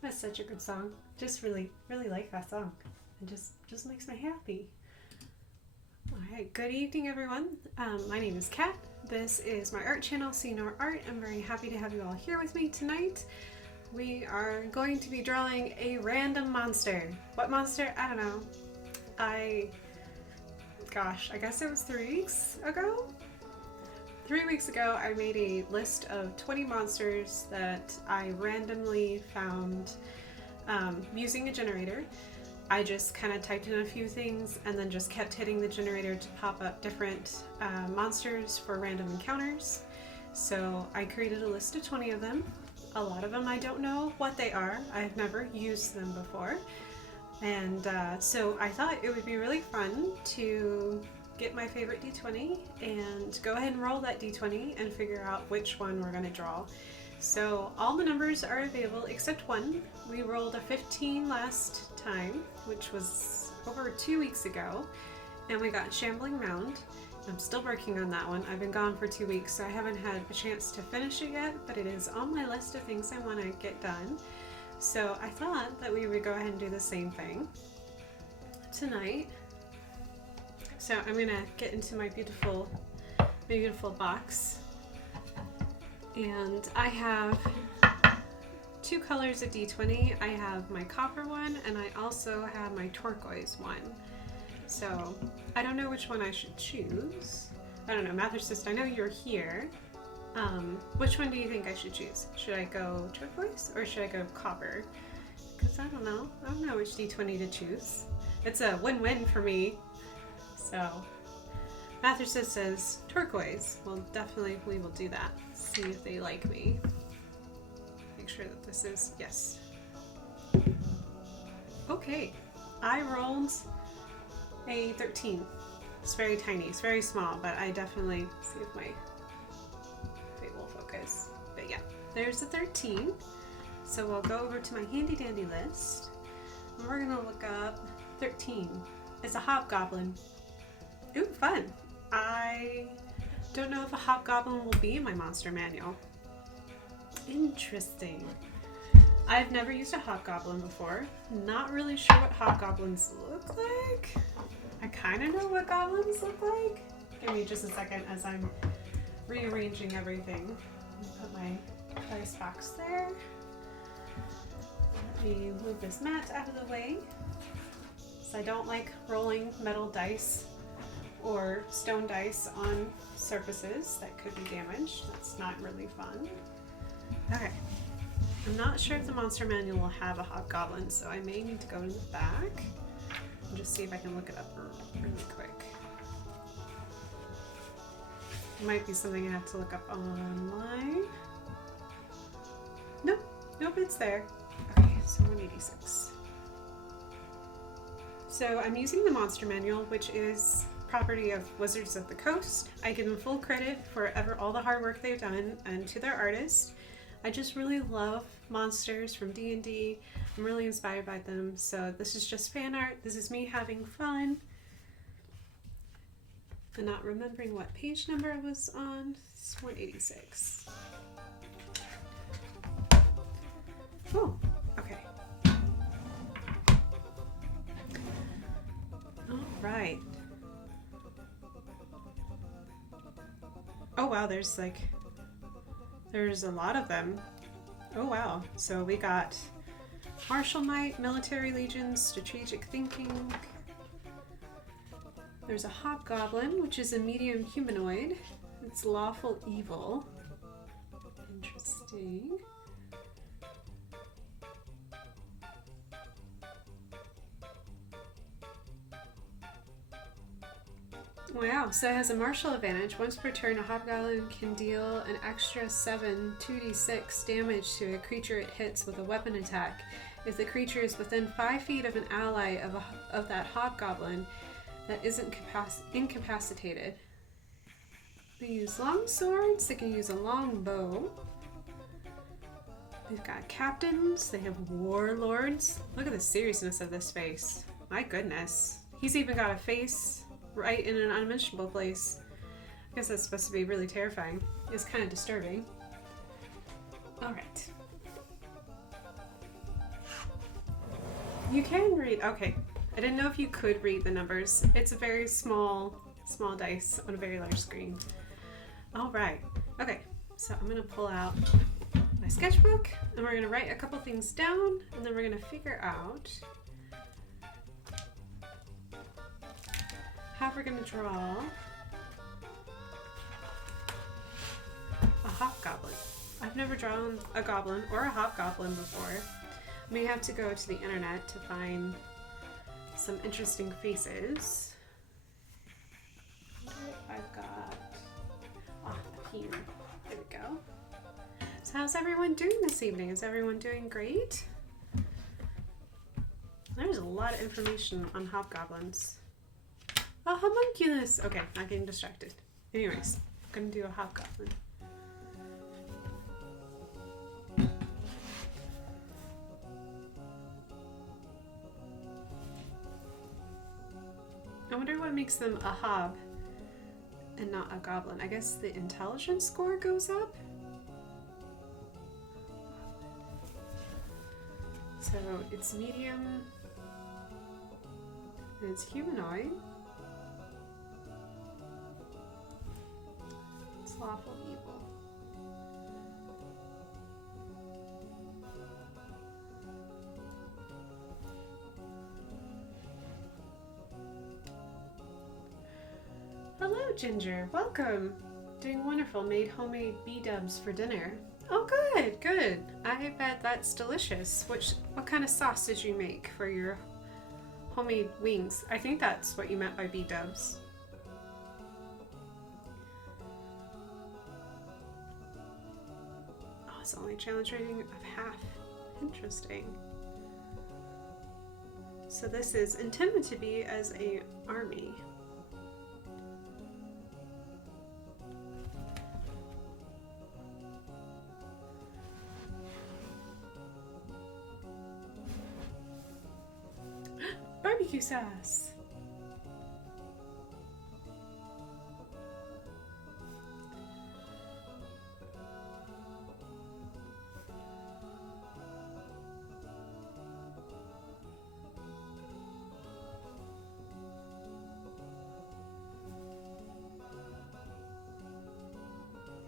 That's such a good song. Just really like that song. It just makes me happy. Alright, good evening everyone. My name is Kat. This is my art channel, See Nor Art. I'm very happy to have you all here with me tonight. We are going to be drawing a random monster. What monster? I don't know. I guess it was 3 weeks ago? 3 weeks ago I made a list of 20 monsters that I randomly found using a generator. I just kind of typed in a few things and then just kept hitting the generator to pop up different monsters for random encounters. So I created a list of 20 of them. A lot of them I don't know what they are. I've never used them before. And so I thought it would be really fun to get my favorite D20 and go ahead and roll that D20 and figure out which one we're going to draw. So all the numbers are available except one. We rolled a 15 last time, which was over 2 weeks ago, and we got Shambling Mound. I'm still working on that one. I've been gone for 2 weeks, so I haven't had a chance to finish it yet, but it is on my list of things I want to get done. So I thought that we would go ahead and do the same thing tonight. So I'm gonna get into my beautiful box, and I have 2 colors of D20. I have my copper one, and I also have my turquoise one. So I don't know which one I should choose. I don't know, Mathercist, I know you're here. Which one do you think I should choose? Should I go turquoise or should I go copper? Because I don't know which D20 to choose. It's a win-win for me. So Mathercist says turquoise. Well, definitely we will do that. See if they like me. Make sure that this is, yes. Okay, I rolled a 13. It's very tiny, it's very small, but I definitely see if my fate will focus. But yeah, there's a 13. So we'll go over to my handy dandy list, and we're gonna look up 13. It's a hobgoblin. Ooh, fun. I don't know if a hobgoblin will be in my monster manual. Interesting. I've never used a hobgoblin before. Not really sure what hobgoblins look like. I kind of know what goblins look like. Give me just a second as I'm rearranging everything. Put my dice box there. Let me move this mat out of the way. So I don't like rolling metal dice or stone dice on surfaces that could be damaged. That's not really fun. Okay. I'm not sure if the monster manual will have a hobgoblin, so I may need to go to the back and just see if I can look it up really quick. It might be something I have to look up online. Nope, it's there. Okay, so 186. So I'm using the monster manual, which is property of Wizards of the Coast. I give them full credit for all the hard work they've done, and to their artists. I just really love monsters from D&D. I'm really inspired by them. So this is just fan art. This is me having fun and not remembering what page number I was on. It's 186. Oh, okay. All right. Oh wow, there's a lot of them. Oh wow. So we got Martial Might, Military Legion, Strategic Thinking. There's a Hobgoblin, which is a medium humanoid. It's lawful evil. Interesting. Wow, so it has a martial advantage. Once per turn, a hobgoblin can deal an extra 7 2d6 damage to a creature it hits with a weapon attack. If the creature is within 5 feet of an ally of that hobgoblin that isn't incapacitated. They use long swords, they can use a long bow. They've got captains, they have warlords. Look at the seriousness of this face. My goodness. He's even got a face right in an unmentionable place. I guess that's supposed to be really terrifying. It's kind of disturbing. Alright. You can read. Okay. I didn't know if you could read the numbers. It's a very small dice on a very large screen. All right. Okay. So I'm going to pull out my sketchbook and we're going to write a couple things down and then we're going to figure out how we're going to draw a hobgoblin. I've never drawn a goblin or a hobgoblin before. I may have to go to the internet to find some interesting faces. I've got a here. There we go. So how's everyone doing this evening? Is everyone doing great? There's a lot of information on hobgoblins. A homunculus! Okay, not getting distracted. Anyways, I'm gonna do a hobgoblin. I wonder what makes them a hob and not a goblin. I guess the intelligence score goes up? So it's medium and it's humanoid. It's lawful evil. Hello, Ginger. Welcome. Doing wonderful. Made homemade B-dubs for dinner. Oh, good, good. I bet that's delicious. What kind of sauce did you make for your homemade wings? I think that's what you meant by B-dubs. Oh, it's only a challenge rating of half. Interesting. So this is intended to be as a army. Barbecue sauce.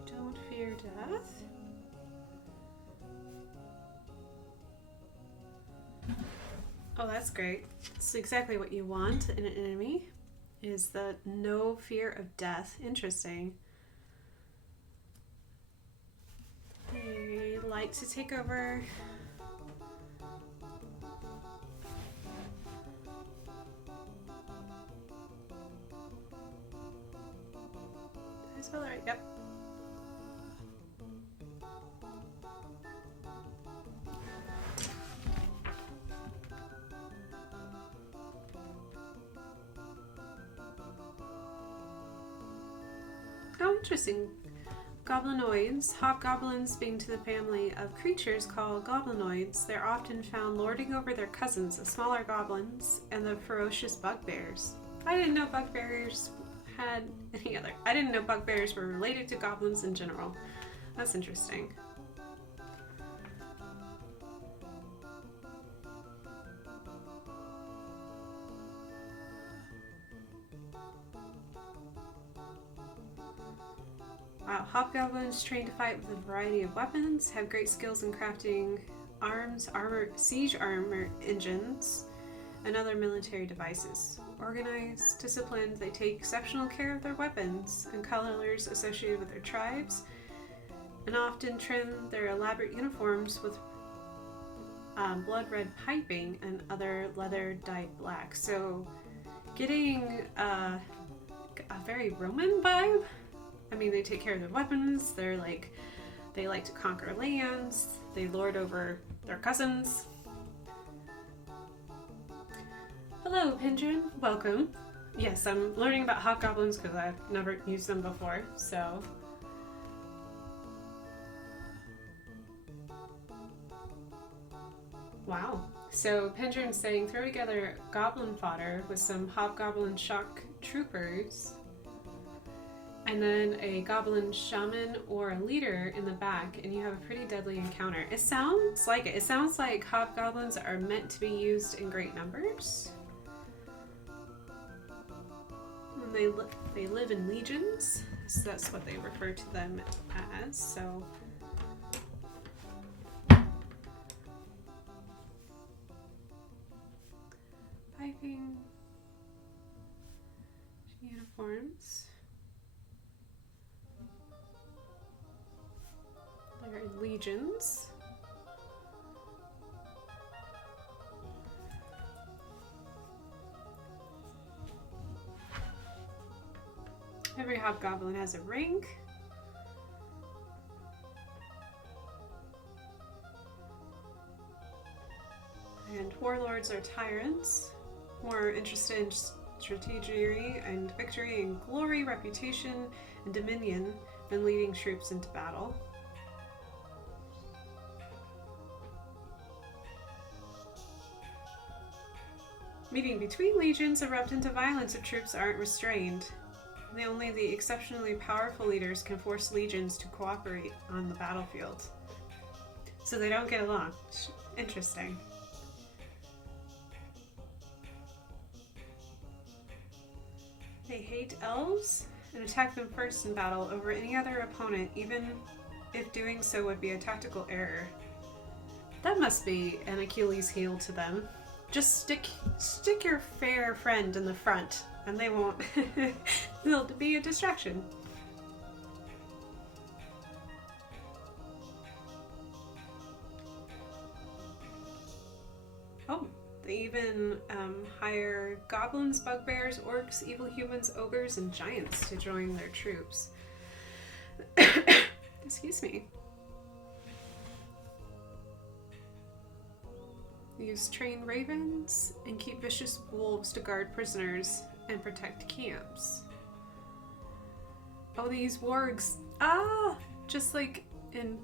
Don't fear death. Oh, that's great. It's exactly what you want in an enemy, is the no fear of death. Interesting. They like to take over. Did I spell it right? Yep. Oh, interesting. Goblinoids. Hobgoblins being to the family of creatures called goblinoids, they're often found lording over their cousins, the smaller goblins, and the ferocious bugbears. I didn't know bugbears had any other. I didn't know bugbears were related to goblins in general. That's interesting. Wow, hobgoblins trained to fight with a variety of weapons, have great skills in crafting arms, armor, siege armor engines, and other military devices. Organized, disciplined, they take exceptional care of their weapons and colors associated with their tribes, and often trim their elaborate uniforms with blood red piping and other leather dyed black. So, getting a very Roman vibe. I mean, they take care of their weapons, they like to conquer lands, they lord over their cousins. Hello, Pindrin. Welcome. Yes, I'm learning about hobgoblins because I've never used them before, so. Wow. So Pindrin's saying throw together goblin fodder with some hobgoblin shock troopers and then a goblin shaman or a leader in the back, and you have a pretty deadly encounter. It sounds like it. It sounds like hobgoblins are meant to be used in great numbers. And they live in legions, so that's what they refer to them as. So piping uniforms. They're in legions. Every hobgoblin has a rank. And warlords are tyrants, more interested in strategy and victory and glory, reputation, and dominion than leading troops into battle. Meeting between legions erupt into violence if troops aren't restrained. Only the exceptionally powerful leaders can force legions to cooperate on the battlefield. So they don't get along. Interesting. They hate elves and attack them first in battle over any other opponent, even if doing so would be a tactical error. That must be an Achilles heel to them. Just stick your fair friend in the front, and they won't. They'll be a distraction. Oh, they even hire goblins, bugbears, orcs, evil humans, ogres, and giants to join their troops. Excuse me. Use trained ravens and keep vicious wolves to guard prisoners and protect camps. Oh, these wargs. Ah! Just like in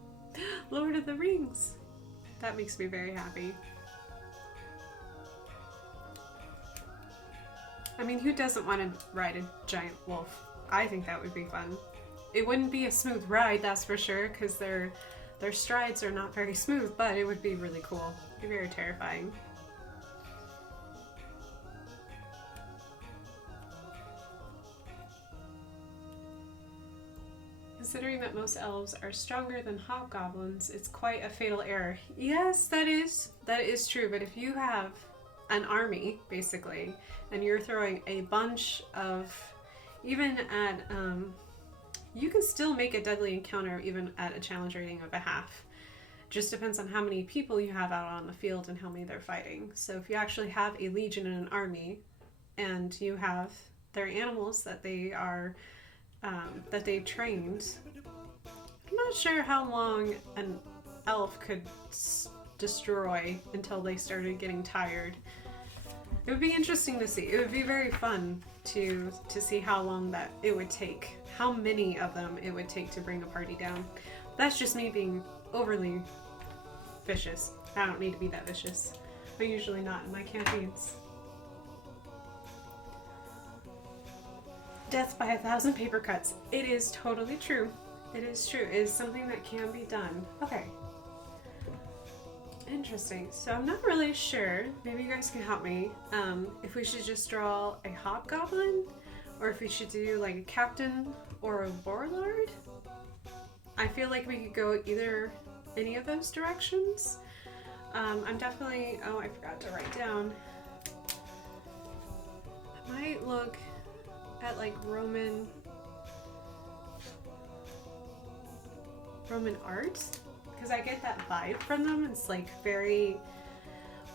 Lord of the Rings. That makes me very happy. I mean, who doesn't want to ride a giant wolf? I think that would be fun. It wouldn't be a smooth ride, that's for sure, because their strides are not very smooth, but it would be really cool. It'd be very terrifying. Considering that most elves are stronger than hobgoblins, it's quite a fatal error. Yes, that is true, but if you have an army, basically, and you're throwing a bunch of, even at, you can still make a deadly encounter even at a challenge rating of a half. Just depends on how many people you have out on the field and how many they're fighting. So if you actually have a legion and an army, and you have their animals that they are, that they've trained, I'm not sure how long an elf could destroy until they started getting tired. It would be interesting to see. It would be very fun to see how long that it would take, how many of them it would take to bring a party down. That's just me being overly vicious. I don't need to be that vicious. I'm usually not in my campaigns. Death by 1,000 paper cuts. It is totally true. It is true. It is something that can be done. Okay. Interesting. So I'm not really sure. Maybe you guys can help me. If we should just draw a hobgoblin, or if we should do like a captain or a warlord. I feel like we could go either any of those directions. I'm definitely. Oh, I forgot to write down. I might look at like Roman art, because I get that vibe from them. It's like very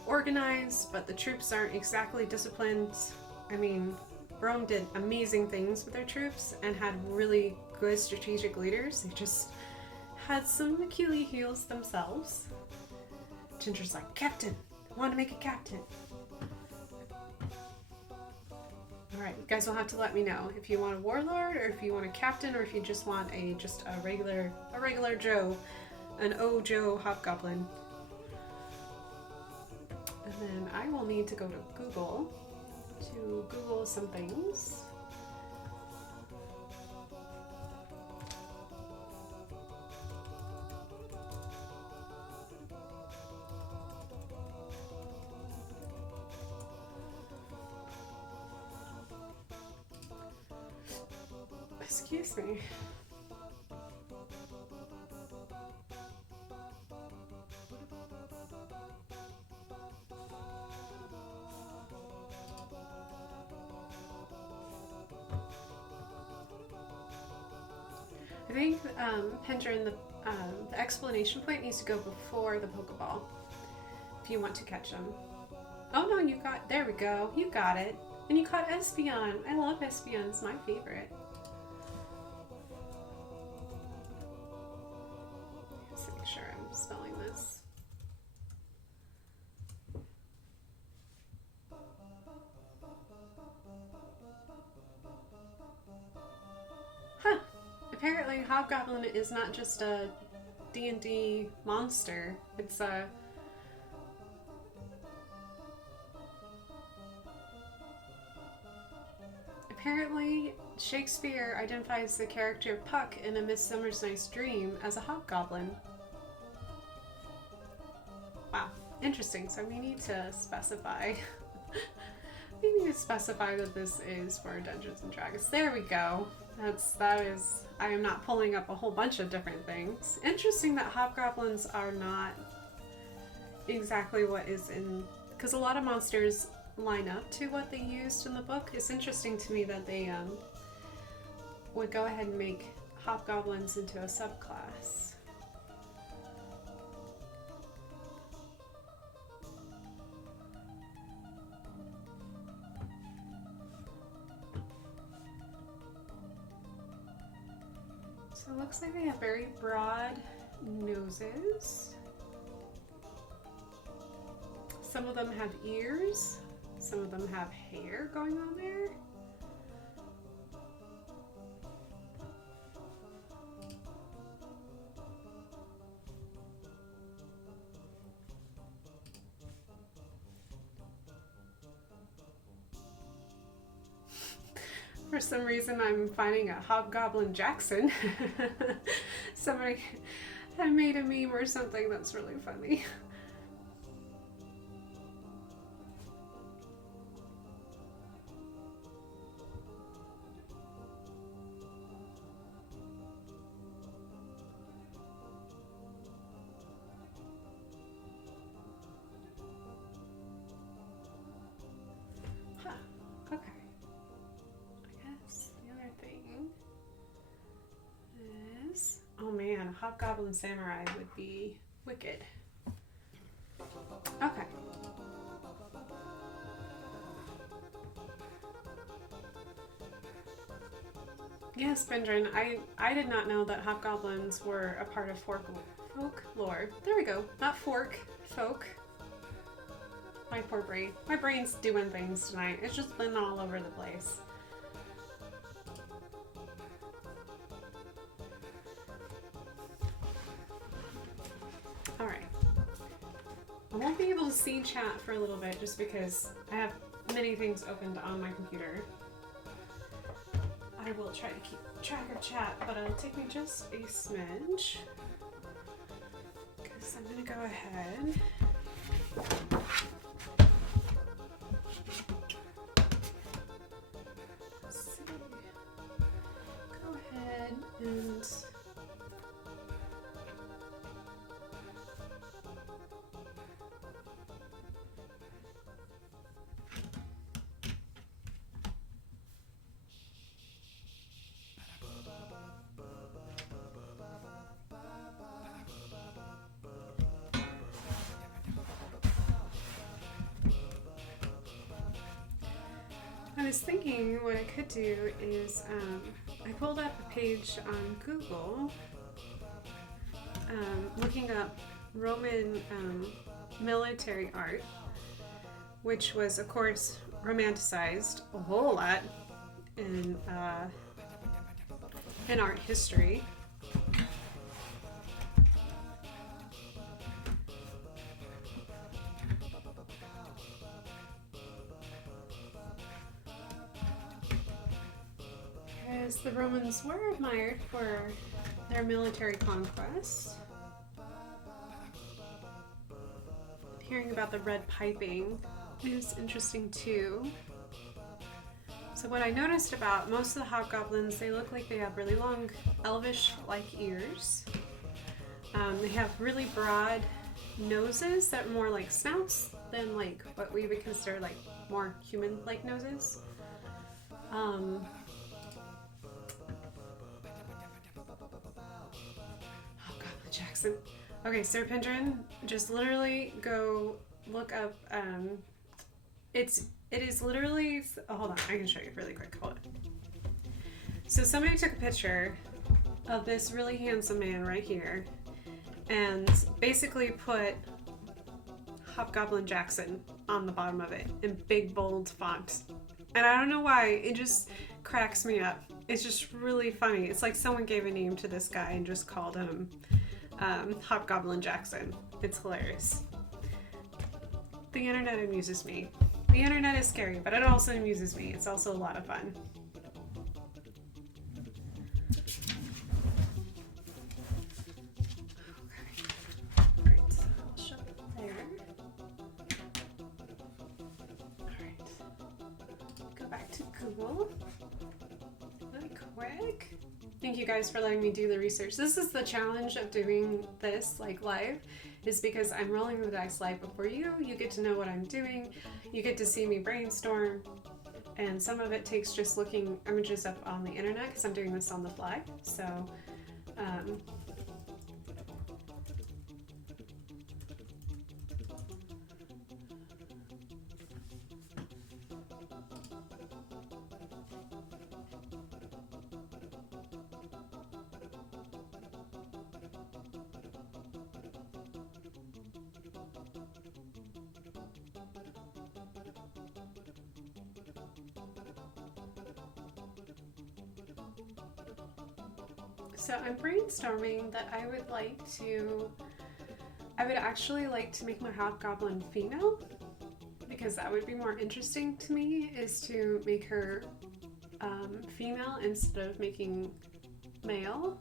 organized, but the troops aren't exactly disciplined. I mean, Rome did amazing things with their troops and had really good strategic leaders. They just had some Achilles heels themselves. Ginger's like, Captain, I want to make a captain. Alright, you guys will have to let me know if you want a warlord, or if you want a captain, or if you just want a regular Joe, an Joe hobgoblin. And then I will need to go to Google some things. Excuse me. I think Pendrin, the explanation point needs to go before the Pokeball if you want to catch them. Oh no, you got, there we go, you got it. And you caught Espeon. I love Espeon, it's my favorite. Let's make sure I'm spelling this. Huh. Apparently Hobgoblin is not just a D&D monster. It's a... Apparently, Shakespeare identifies the character Puck in A Midsummer's Night's Dream as a hobgoblin. Wow, interesting. So we need to specify. We need to specify that this is for Dungeons and Dragons. There we go. That is. I am not pulling up a whole bunch of different things. Interesting that hobgoblins are not exactly what is in, because a lot of monsters line up to what they used in the book. It's interesting to me that they would go ahead and make hobgoblins into a subclass. So it looks like they have very broad noses. Some of them have ears. Some of them have hair going on there. For some reason I'm finding a Hobgoblin Jackson. Somebody had made a meme or something that's really funny. Oh man, a Hobgoblin Samurai would be wicked. Okay. Yes, Bendrin, I did not know that Hobgoblins were a part of folklore. There we go. Not folk. My poor brain. My brain's doing things tonight. It's just been all over the place. Alright. I won't be able to see chat for a little bit just because I have many things opened on my computer. I will try to keep track of chat, but it'll take me just a smidge. Because I'm going to go ahead. Let's see. Go ahead and... I was thinking what I could do is, I pulled up a page on Google, looking up Roman military art, which was, of course, romanticized a whole lot in art history. The Romans were admired for their military conquests. Hearing about the red piping is interesting too. So what I noticed about most of the hobgoblins, they look like they have really long elvish-like ears. They have really broad noses that are more like snouts than like what we would consider like more human-like noses. Hobgoblin Jackson. Okay, Serpendrin, just literally go look up. It is literally. Oh, hold on, I can show you really quick. Hold on. So somebody took a picture of this really handsome man right here, and basically put Hobgoblin Jackson on the bottom of it in big bold font. And I don't know why, it just cracks me up. It's just really funny. It's like someone gave a name to this guy and just called him Hobgoblin Jackson. It's hilarious. The internet amuses me. The internet is scary, but it also amuses me. It's also a lot of fun. Google really quick. Thank you guys for letting me do the research. This is the challenge of doing this like live, is because I'm rolling the dice live before you. You get to know what I'm doing. You get to see me brainstorm. And some of it takes just looking images up on the internet because I'm doing this on the fly. So So I'm brainstorming that I would actually like to make my hobgoblin female, because that would be more interesting to me, is to make her female instead of making male,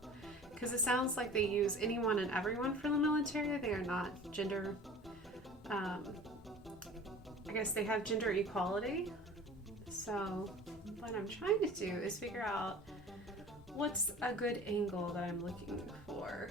because it sounds like they use anyone and everyone for the military. They are not gender, I guess they have gender equality. So what I'm trying to do is figure out what's a good angle that I'm looking for.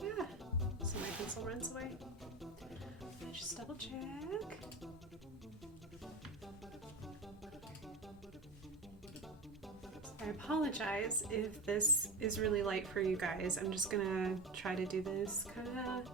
Yeah, so my pencil runs away. Just double check. I apologize if this is really light for you guys. I'm just gonna try to do this kind of.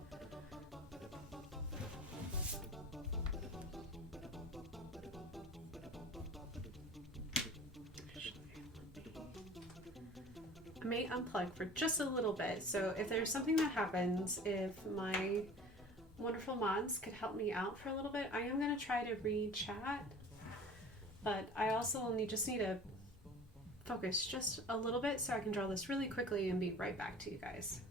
I may unplug for just a little bit, so if there's something that happens, if my wonderful mods could help me out for a little bit. I am going to try to read chat, but I also just need to focus just a little bit so I can draw this really quickly and be right back to you guys.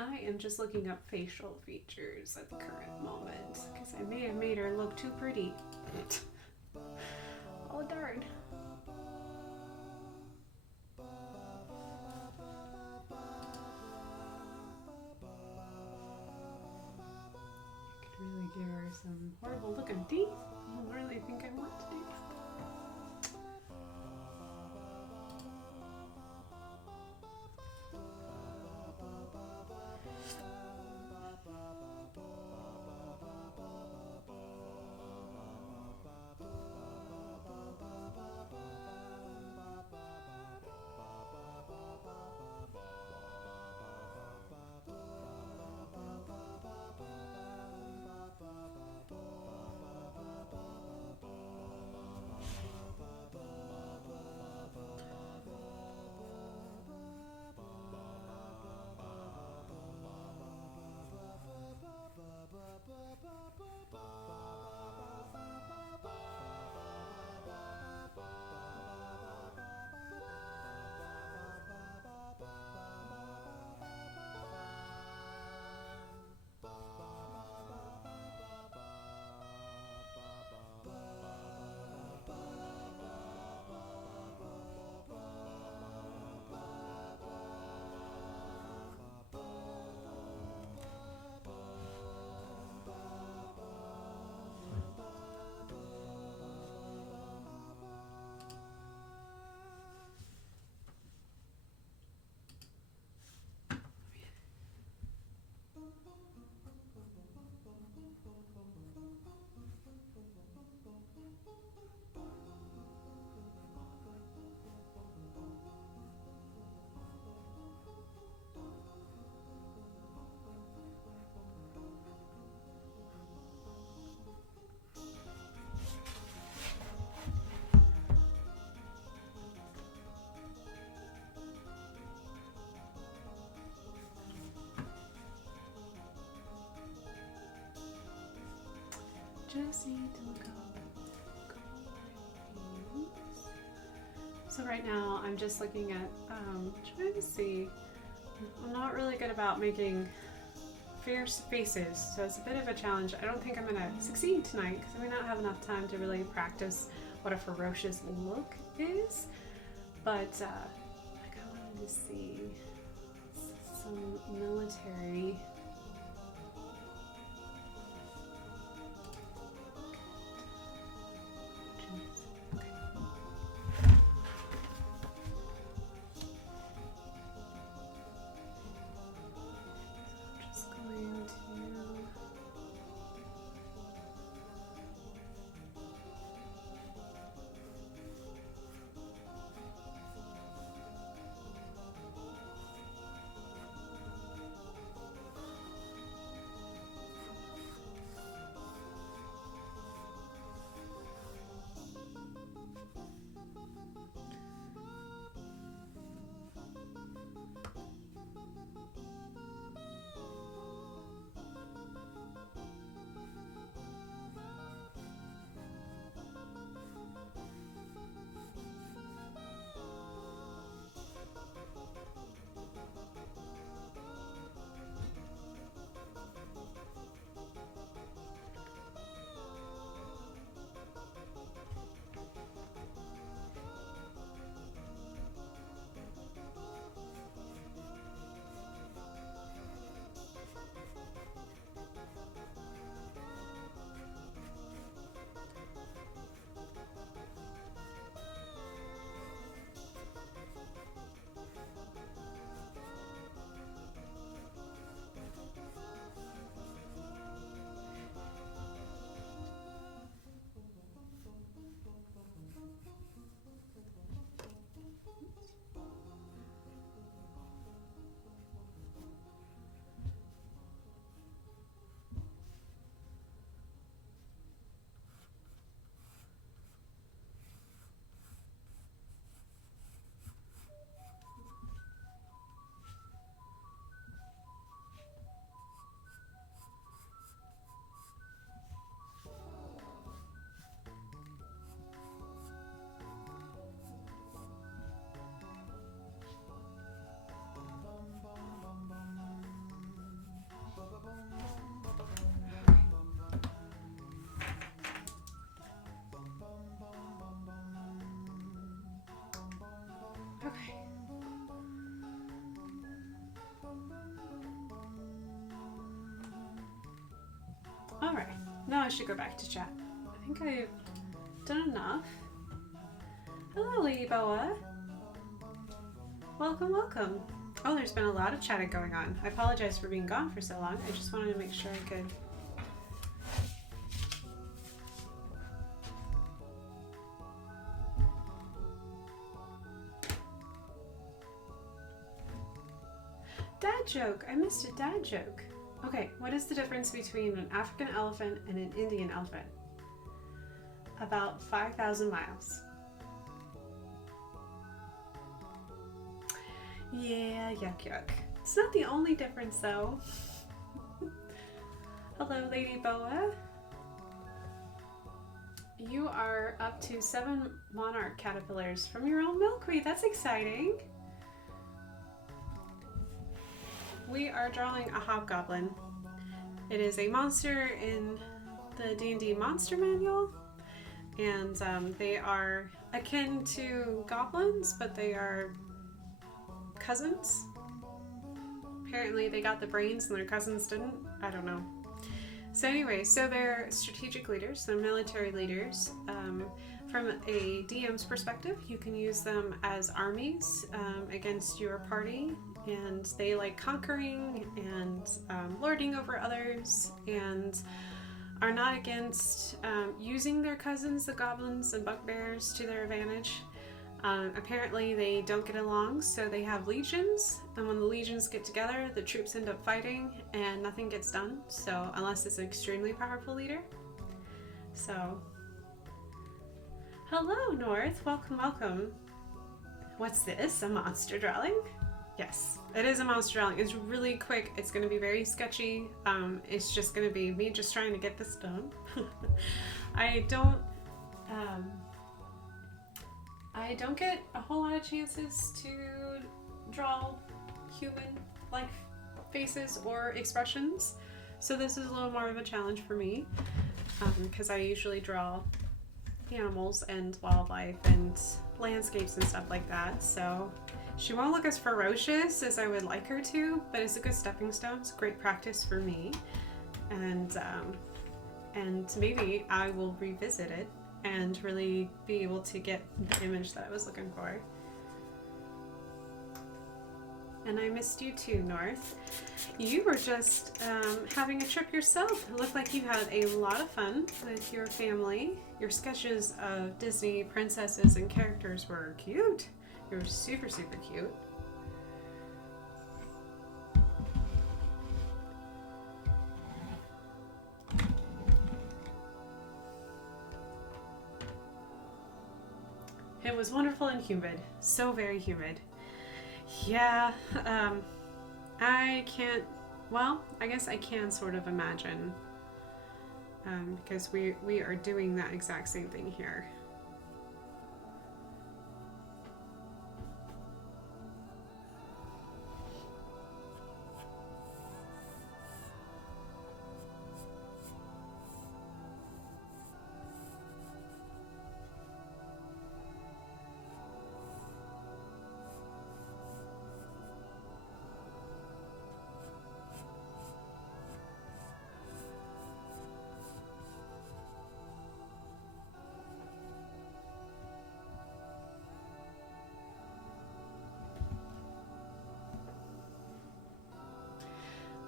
I am just looking up facial features at the current moment because I may have made her look too pretty. Oh darn. I could really give her some horrible looking teeth. I don't really think I want to do that. Just need to look up. So right now I'm just looking at trying to see. I'm not really good about making fierce faces, so it's a bit of a challenge. I don't think I'm gonna succeed tonight because I may not have enough time to really practice what a ferocious look is. But I kind of wanted to see some military. Now I should go back to chat. I think I've done enough. Hello, Lady Boa. Welcome, welcome. Oh, there's been a lot of chatting going on. I apologize for being gone for so long. I just wanted to make sure I could. Dad joke. I missed a dad joke. Okay, what is the difference between an African elephant and an Indian elephant? About 5,000 miles. Yeah, yuck yuck. It's not the only difference though. Hello, Lady Boa. You are up to 7 monarch caterpillars from your own milkweed. That's exciting. We are drawing a hobgoblin. It is a monster in the D&D monster manual, and they are akin to goblins, but they are cousins. Apparently they got the brains and their cousins didn't. I don't know. So anyway, so they're strategic leaders, they're military leaders. From a DM's perspective, you can use them as armies against your party, and they like conquering and lording over others, and are not against using their cousins, the goblins and bugbears, to their advantage. Apparently they don't get along, so they have legions, and when the legions get together, the troops end up fighting and nothing gets done, so unless it's an extremely powerful leader. So, hello North, welcome, welcome. What's this, a monster drawing? Yes, it is a monster drawing. It's really quick, it's going to be very sketchy. It's just going to be me just trying to get this done. I don't get a whole lot of chances to draw human-like faces or expressions, so this is a little more of a challenge for me, because I usually draw animals and wildlife and landscapes and stuff like that, so she won't look as ferocious as I would like her to, but it's a good stepping stone. It's great practice for me, and maybe I will revisit it and really be able to get the image that I was looking for. And I missed you too, North. You were just having a trip yourself. It looked like you had a lot of fun with your family. Your sketches of Disney princesses and characters were cute. You were super, super cute. It was wonderful and humid. So very humid. Yeah, I can't, well, I guess I can sort of imagine, because we are doing that exact same thing here.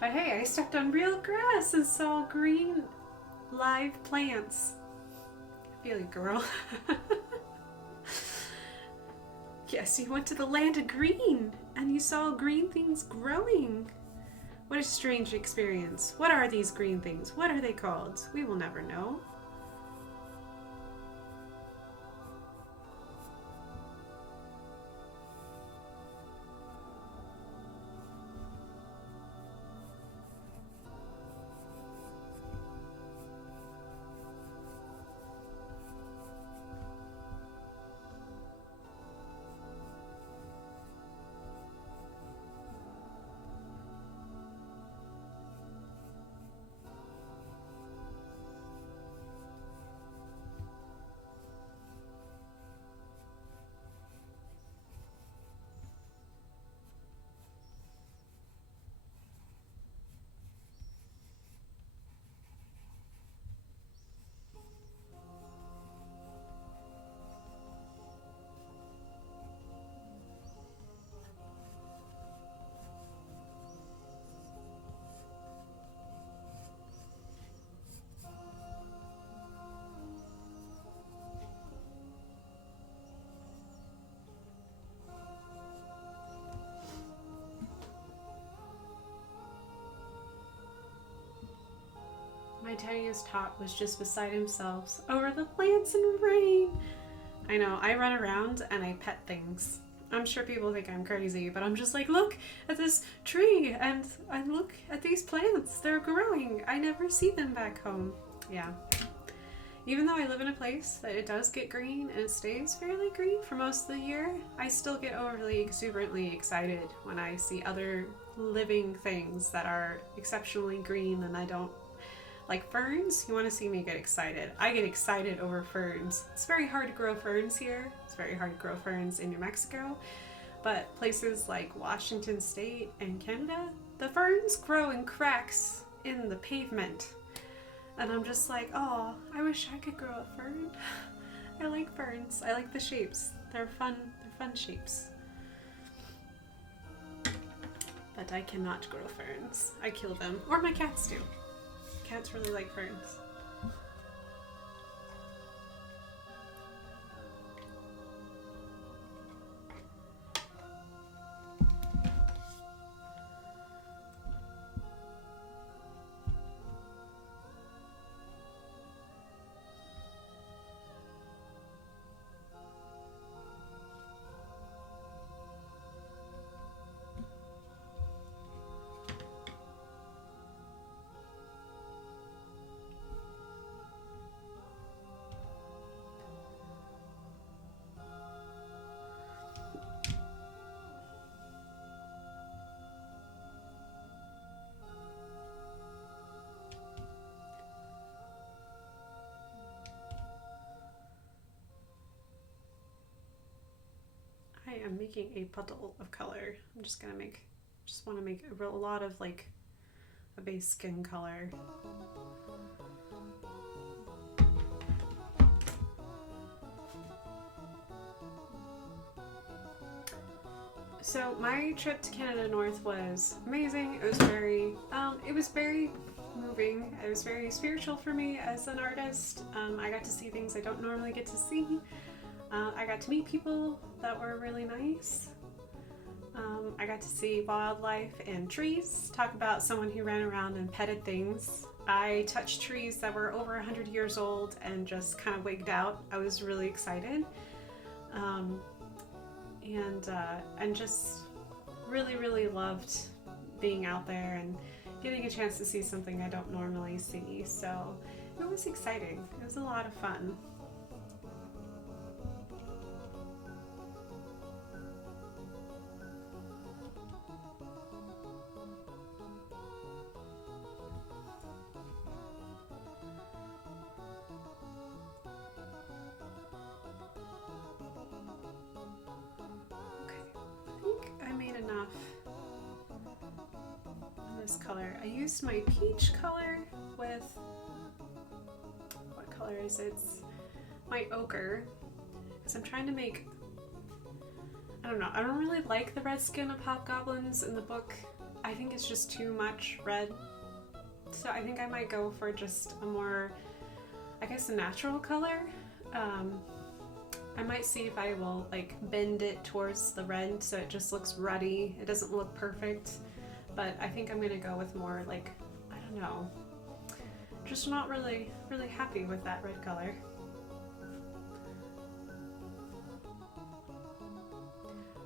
But hey, I stepped on real grass and saw green, live plants. I feel you, girl. Yes, you went to the land of green, and you saw green things growing. What a strange experience. What are these green things? What are they called? We will never know. my tiniest tot was just beside himself over the plants and rain. I know, I run around and I pet things. I'm sure people think I'm crazy, but I'm just like, look at this tree and look at these plants. They're growing. I never see them back home. Yeah. Even though I live in a place that it does get green and it stays fairly green for most of the year, I still get overly exuberantly excited when I see other living things that are exceptionally green and I don't. Like ferns, you want to see me get excited. I get excited over ferns. It's very hard to grow ferns here. It's very hard to grow ferns in New Mexico. But places like Washington State and Canada, the ferns grow in cracks in the pavement. And I'm just like, oh, I wish I could grow a fern. I like ferns. I like the shapes. They're fun shapes. But I cannot grow ferns. I kill them. Or my cats do. Cats really like ferns. I am making a puddle of color. I'm just gonna want to make a lot of like a base skin color. So my trip to Canada North was amazing. It was very moving. It was very spiritual for me as an artist. I got to see things I don't normally get to see. I got to meet people that were really nice. I got to see wildlife and trees. Talk about someone who ran around and petted things. I touched trees that were over 100 years old and just kind of wigged out. I was really excited. And just really loved being out there and getting a chance to see something I don't normally see. So it was exciting. It was a lot of fun. Color. I used my peach color with, what color is it? It's my ochre, because I'm trying to make, I don't know, I don't really like the red skin of hobgoblins in the book. I think it's just too much red, so I think I might go for just a more, I guess, a natural color. I might see if I will like bend it towards the red so it just looks ruddy. It doesn't look perfect. But I think I'm gonna go with more like, I don't know, just not really happy with that red color.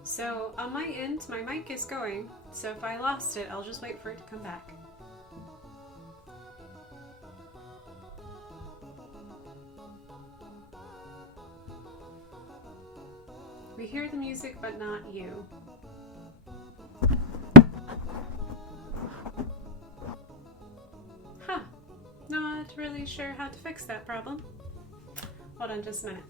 So on my end, my mic is going, so if I lost it, I'll just wait for it to come back. We hear the music, but not you. Not really sure how to fix that problem. Hold on just a minute.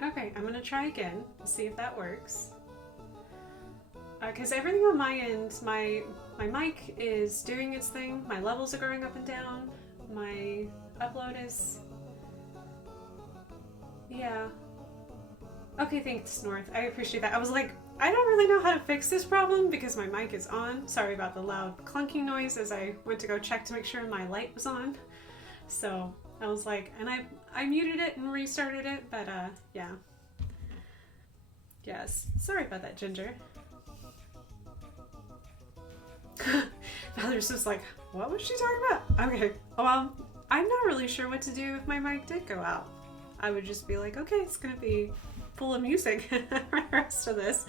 Okay, I'm gonna try again to see if that works. Because everything on my end, my mic is doing its thing, my levels are going up and down, my upload is... Yeah. Okay, thanks, North. I appreciate that. I was like, I don't really know how to fix this problem because my mic is on. Sorry about the loud clunking noise as I went to go check to make sure my light was on. So I was like, and I muted it and restarted it, but yeah. Yes, sorry about that, Ginger. Father's just like, what was she talking about? Okay, well, I'm not really sure what to do if my mic did go out. I would just be like, okay, it's gonna be full of music for the rest of this.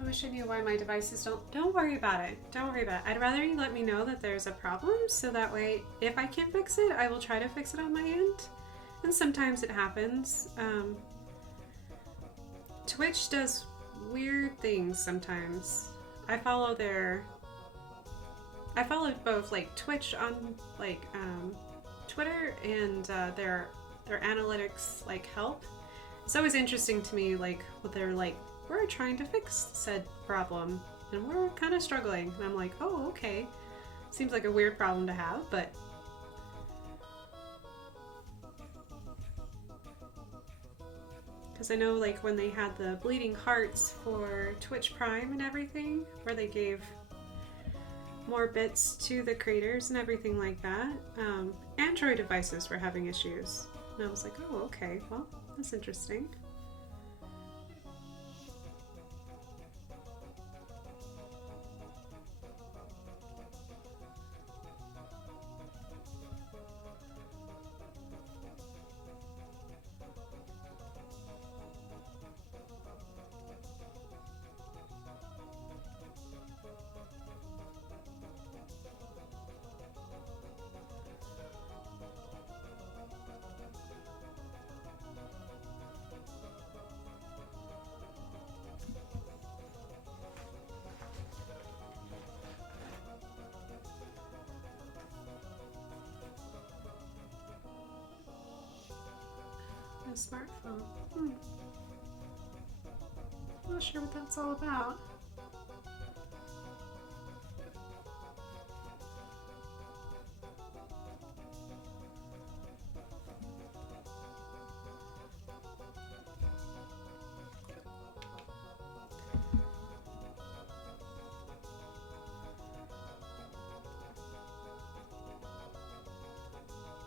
I wish I knew why my devices don't worry about it. Don't worry about it. I'd rather you let me know that there's a problem so that way if I can't fix it, I will try to fix it on my end. And sometimes it happens. Twitch does weird things sometimes. I follow both like Twitch on like Twitter and their analytics like help. It's always interesting to me like what they're like, we're trying to fix said problem and we're kind of struggling. And I'm like, oh, okay. Seems like a weird problem to have, but because I know like when they had the bleeding hearts for Twitch Prime and everything, where they gave more bits to the creators and everything like that, Android devices were having issues. And I was like, oh, okay, well, that's interesting. A smartphone. Not sure what that's all about.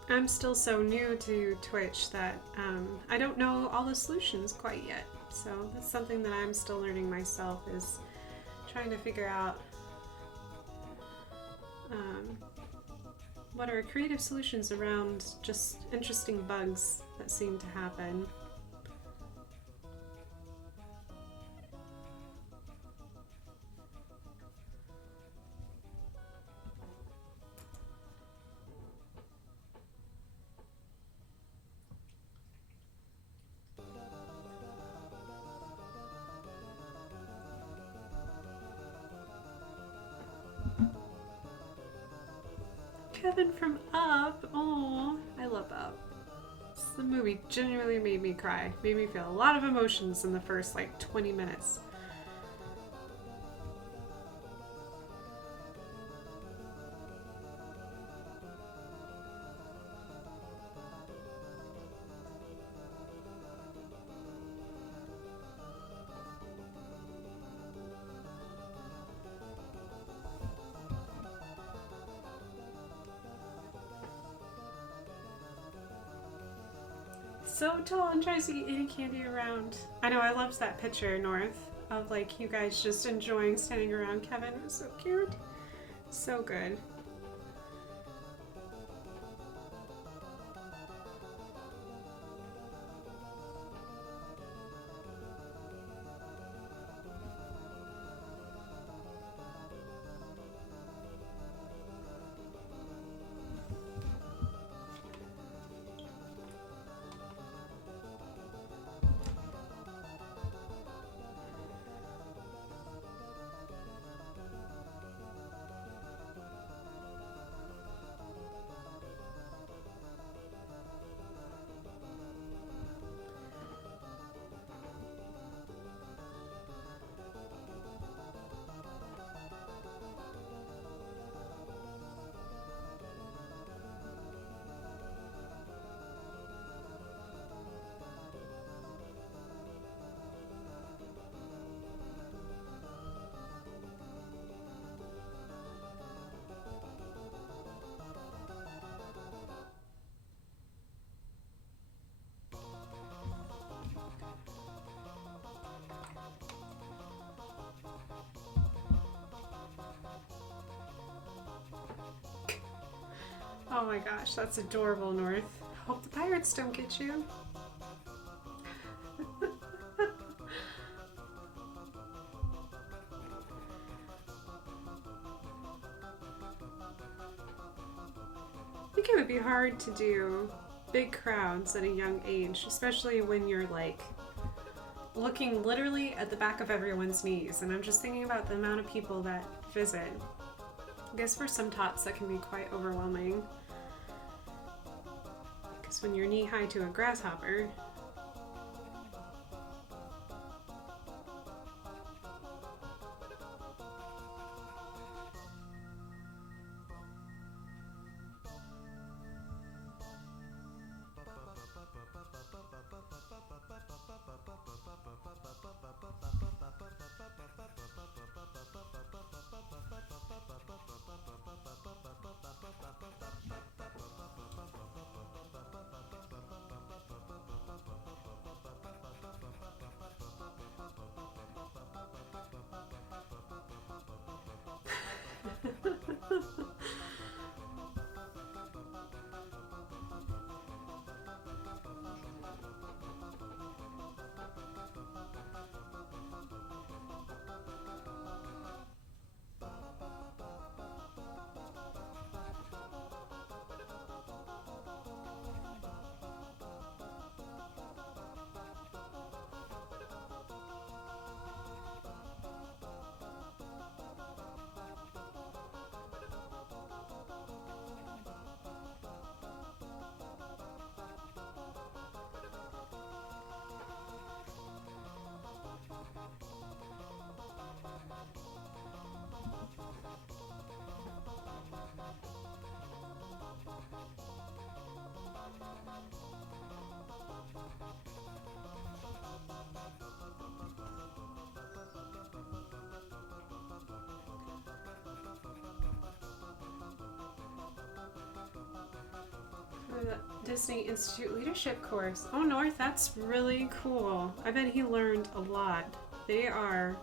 I'm still so new to Twitch that I don't know all the solutions quite yet. So that's something that I'm still learning myself, is trying to figure out what are creative solutions around just interesting bugs that seem to happen. Kevin from Up. Oh, I love Up. The movie genuinely made me cry. Made me feel a lot of emotions in the first like 20 minutes. So tall and tries to eat any candy around. I know, I loved that picture, North, of like you guys just enjoying standing around Kevin. It was so cute. So good. Oh my gosh, that's adorable, North. Hope the pirates don't get you. I think it would be hard to do big crowds at a young age, especially when you're like looking literally at the back of everyone's knees. And I'm just thinking about the amount of people that visit. I guess for some tots that can be quite overwhelming. Because when you're knee high to a grasshopper, the Disney Institute Leadership course. Oh, North, that's really cool. I bet he learned a lot. They are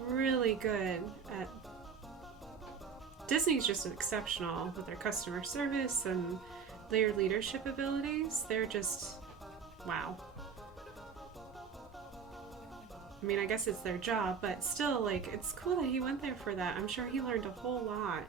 really good at... Disney's just exceptional with their customer service and their leadership abilities. They're just... wow. I mean, I guess it's their job, but still, like, it's cool that he went there for that. I'm sure he learned a whole lot.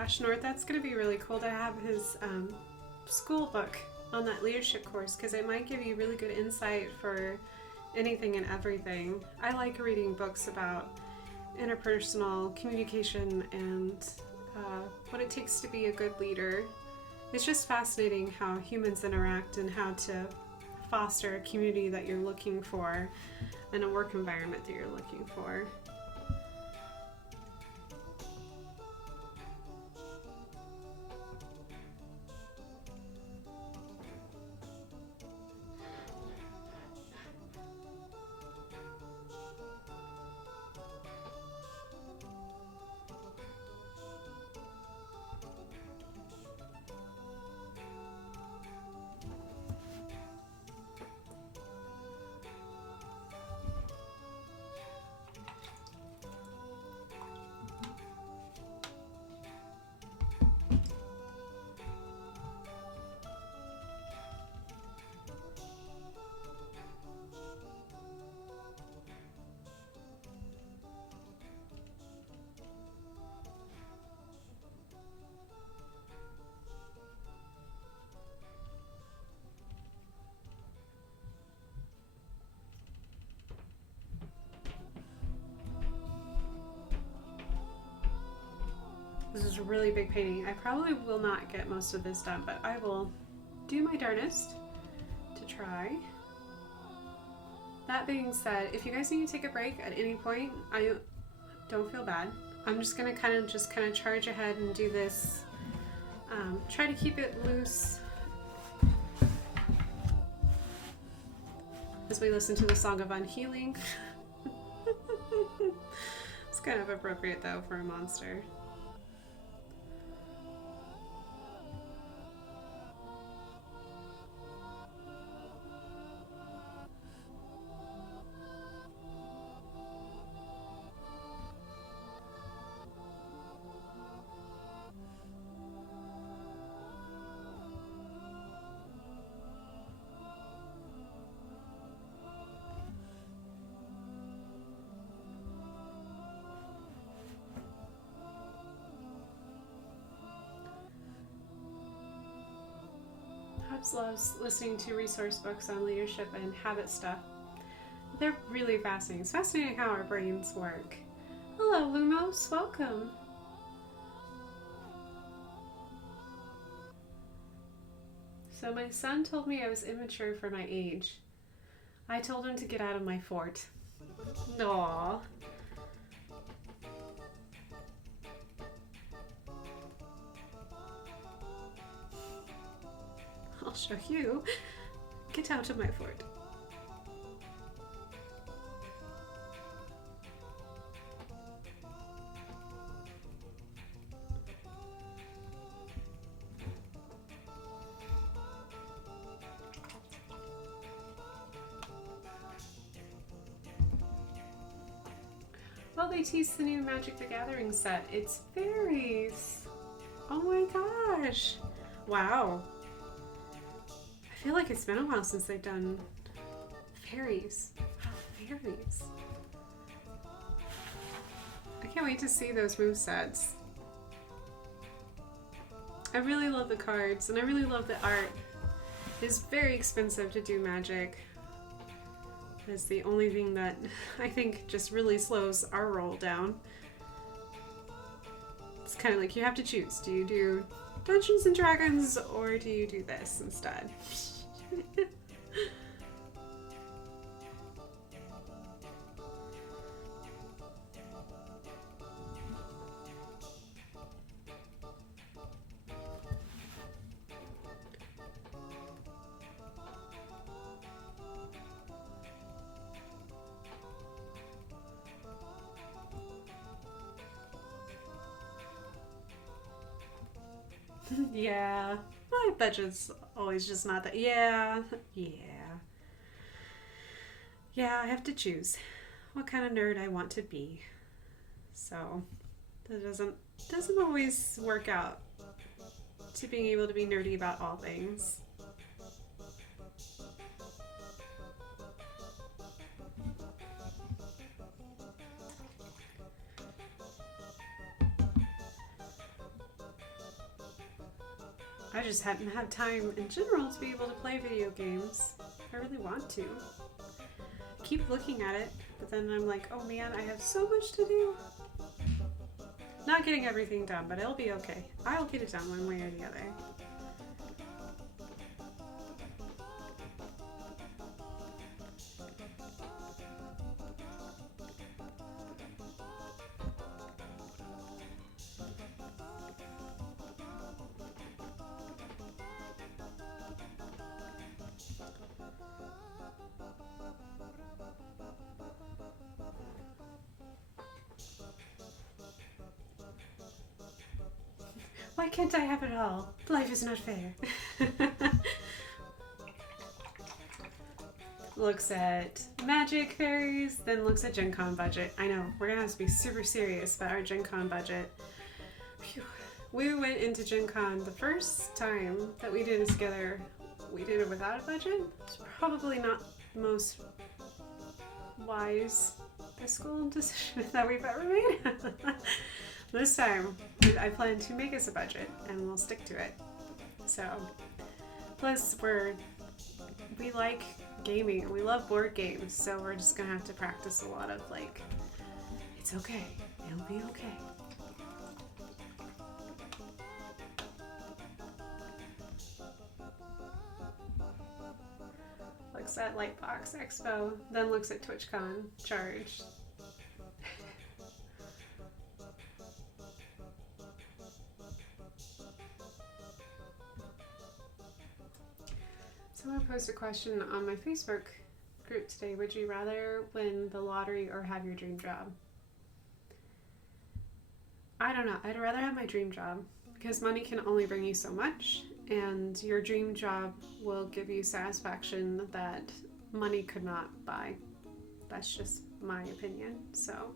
Josh North, that's going to be really cool to have his school book on that leadership course, because it might give you really good insight for anything and everything. I like reading books about interpersonal communication and what it takes to be a good leader. It's just fascinating how humans interact and how to foster a community that you're looking for and a work environment that you're looking for. This is a really big painting. I probably will not get most of this done, but I will do my darnest to try. That being said, if you guys need to take a break at any point, I don't feel bad. I'm just gonna kind of charge ahead and do this. Try to keep it loose as we listen to the Song of Unhealing. It's kind of appropriate though for a monster. Hobbs loves listening to resource books on leadership and habit stuff. They're really fascinating. It's fascinating how our brains work. Hello, Lumos. Welcome. So my son told me I was immature for my age. I told him to get out of my fort. Aww. I'll show you. Get out of my fort. Well, they teased the new Magic the Gathering set. It's fairies. Oh my gosh. Wow. I feel like it's been a while since they've done fairies. Wow, fairies. I can't wait to see those movesets. I really love the cards and I really love the art. It's very expensive to do Magic. It's the only thing that I think just really slows our roll down. It's kind of like you have to choose. Do you do Dungeons and Dragons or do you do this instead? Yeah, my budget's always just not that. Yeah. I have to choose what kind of nerd I want to be. So that doesn't always work out to being able to be nerdy about all things. I just hadn't had time in general to be able to play video games. I really want to. I keep looking at it, but then I'm like, oh man, I have so much to do. Not getting everything done, but it'll be okay. I'll get it done one way or the other. Why can't I have it all? Life is not fair. Looks at magic fairies, then looks at Gen Con budget. I know, we're gonna have to be super serious about our Gen Con budget. Phew. We went into Gen Con the first time that we did it together. We did it without a budget. It's probably not the most wise fiscal decision that we've ever made. This time, I plan to make us a budget, and we'll stick to it. So, plus we like gaming, and we love board games, so we're just gonna have to practice a lot of like, it's okay, it'll be okay. Looks at Lightbox Expo, then looks at TwitchCon charge. Someone posted a question on my Facebook group today. Would you rather win the lottery or have your dream job? I don't know. I'd rather have my dream job because money can only bring you so much, and your dream job will give you satisfaction that money could not buy. That's just my opinion. So.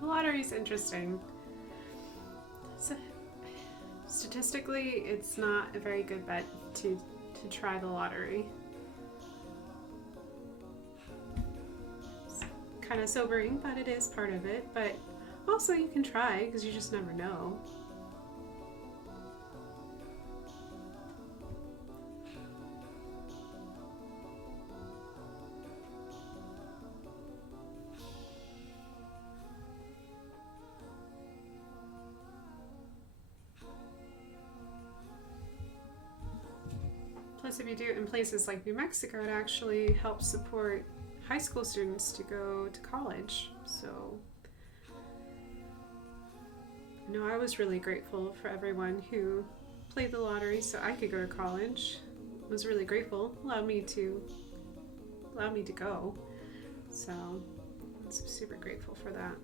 The lottery's interesting. So, statistically, it's not a very good bet to try the lottery. It's kind of sobering, but it is part of it. But also you can try, because you just never know. Plus, if you do it in places like New Mexico, it actually helps support high school students to go to college. So I know I was really grateful for everyone who played the lottery so I could go to college. I was really grateful, allowed me to go. So I'm super grateful for that.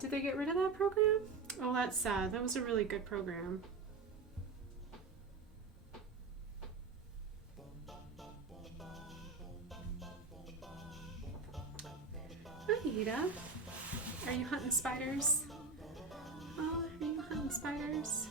Did they get rid of that program? Oh, that's sad. That was a really good program. Hi, Ida. Are you hunting spiders? Oh, are you hunting spiders?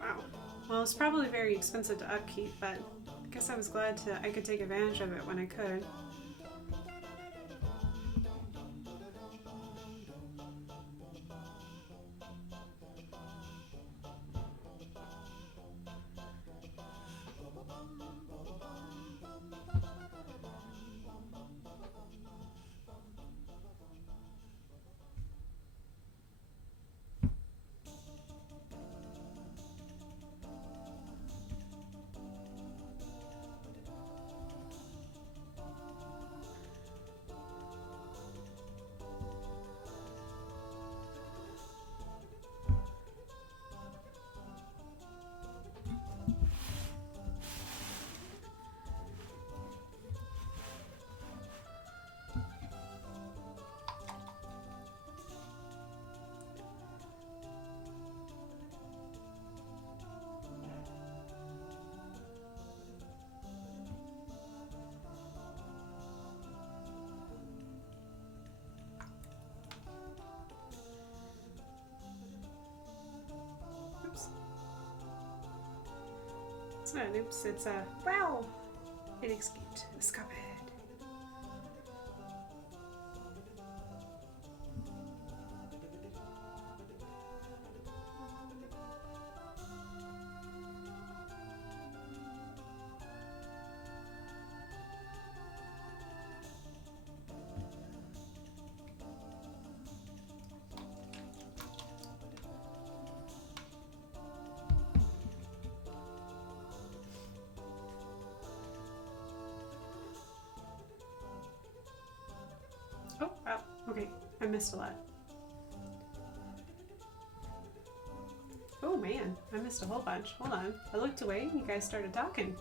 Wow. Well, it's probably very expensive to upkeep, but I guess I was glad I could take advantage of it when I could. It's not an oops, it's a wow! It escaped. Escaped. Oh, wow. Okay, I missed a lot. Oh man, I missed a whole bunch. Hold on. I looked away and you guys started talking.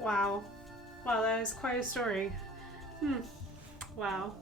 Wow. Wow, that is quite a story. Wow.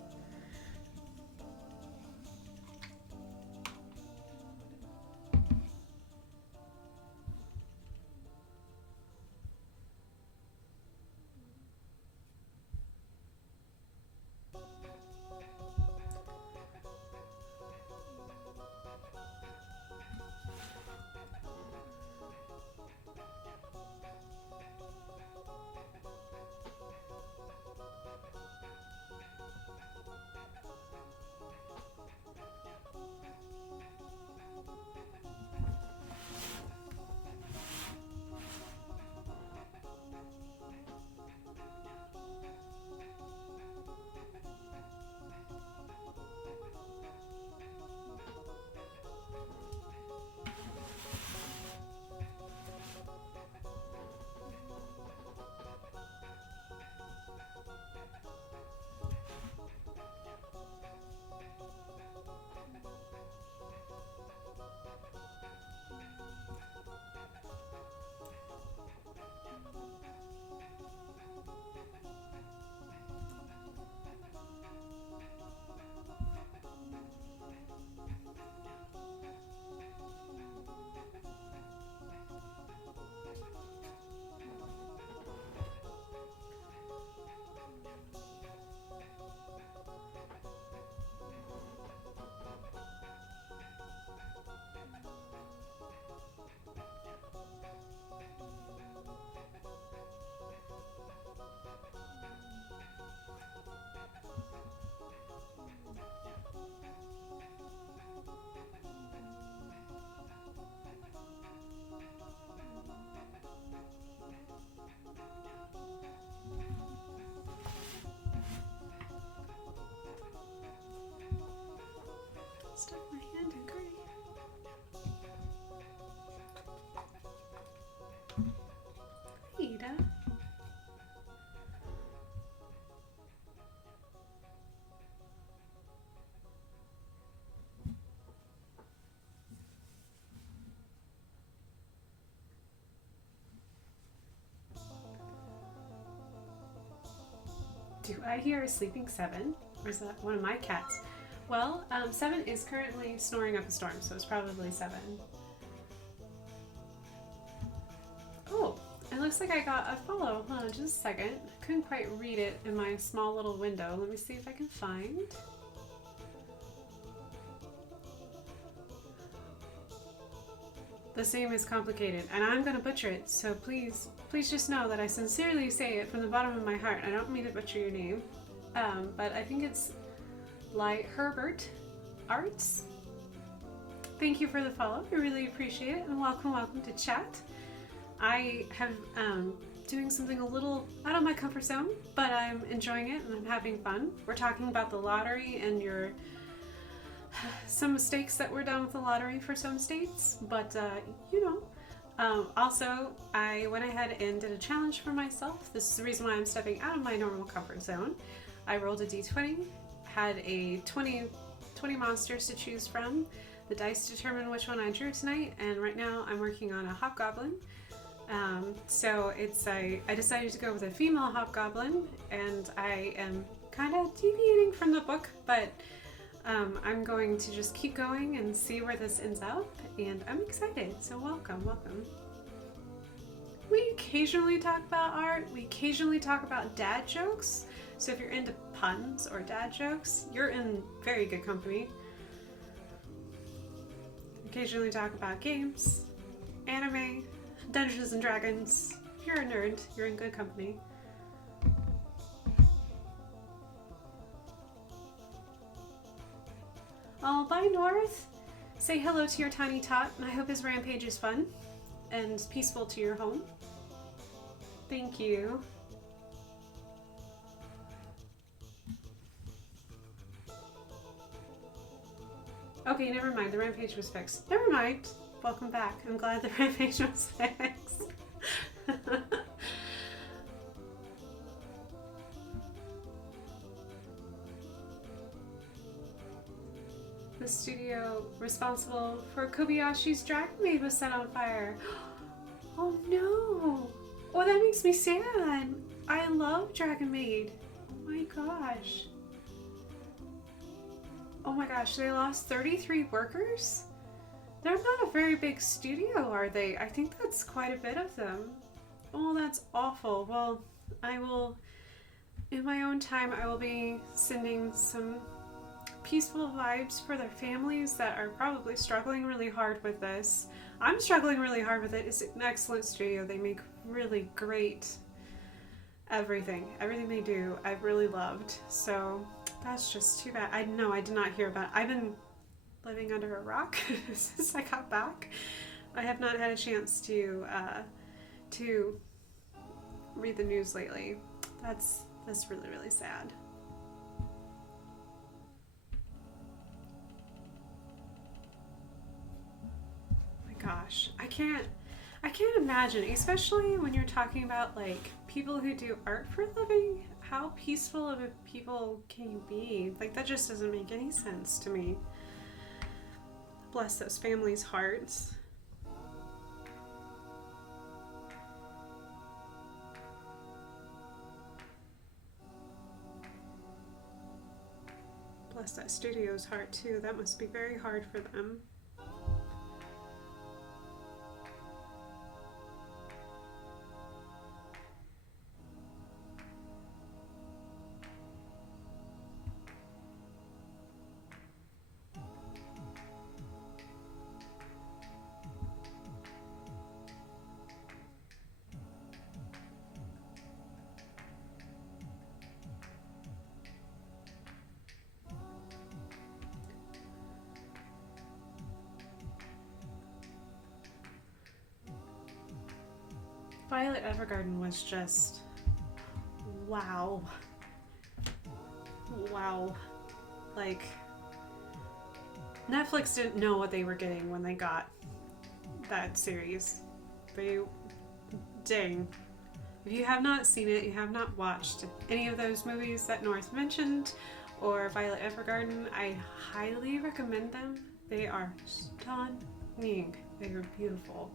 Do I hear a sleeping Seven? Or is that one of my cats? Well, Seven is currently snoring up a storm, so it's probably Seven. Oh, it looks like I got a follow. Hold on just a second. I couldn't quite read it in my small little window. Let me see if I can find. The name is complicated, and I'm going to butcher it, so please just know that I sincerely say it from the bottom of my heart. I don't mean to butcher your name, but I think it's Light Herbert Arts. Thank you for the follow. I really appreciate it, and welcome to chat. I have doing something a little out of my comfort zone, but I'm enjoying it and I'm having fun. We're talking about the lottery and some mistakes that were done with the lottery for some states, but also I went ahead and did a challenge for myself. This is the reason why I'm stepping out of my normal comfort zone. I rolled a d20, had a 20 monsters to choose from. The dice determined which one I drew tonight, and right now I'm working on a hobgoblin. So I decided to go with a female hobgoblin, and I am kind of deviating from the book, but I'm going to just keep going and see where this ends up, and I'm excited, so welcome. We occasionally talk about art, we occasionally talk about dad jokes, so if you're into puns or dad jokes, you're in very good company. Occasionally talk about games, anime, Dungeons and Dragons. If you're a nerd, you're in good company. Oh, bye North! Say hello to your tiny tot, and I hope his rampage is fun and peaceful to your home. Thank you. Okay, never mind. The rampage was fixed. Never mind. Welcome back. I'm glad the rampage was fixed. The studio responsible for Kobayashi's Dragon Maid was set on fire. Oh no! Oh, that makes me sad. I love Dragon Maid. Oh my gosh. Oh my gosh, they lost 33 workers? They're not a very big studio, are they? I think that's quite a bit of them. Oh, that's awful. Well, I will, in my own time, I will be sending some peaceful vibes for their families that are probably struggling really hard with this. I'm struggling really hard with it. It's an excellent studio. They make really great everything. Everything they do, I've really loved. So that's just too bad. I know I did not hear about it. I've been living under a rock since I got back. I have not had a chance to read the news lately. That's really, really sad. Oh my gosh, I can't imagine, especially when you're talking about like people who do art for a living, how peaceful of a people can you be? Like, that just doesn't make any sense to me. Bless those families' hearts. Bless that studio's heart too. That must be very hard for them. Violet Evergarden was just wow. Like, Netflix didn't know what they were getting when they got that series. Dang. If you have not seen it, you have not watched any of those movies that North mentioned or Violet Evergarden, I highly recommend them. They are stunning. They are beautiful.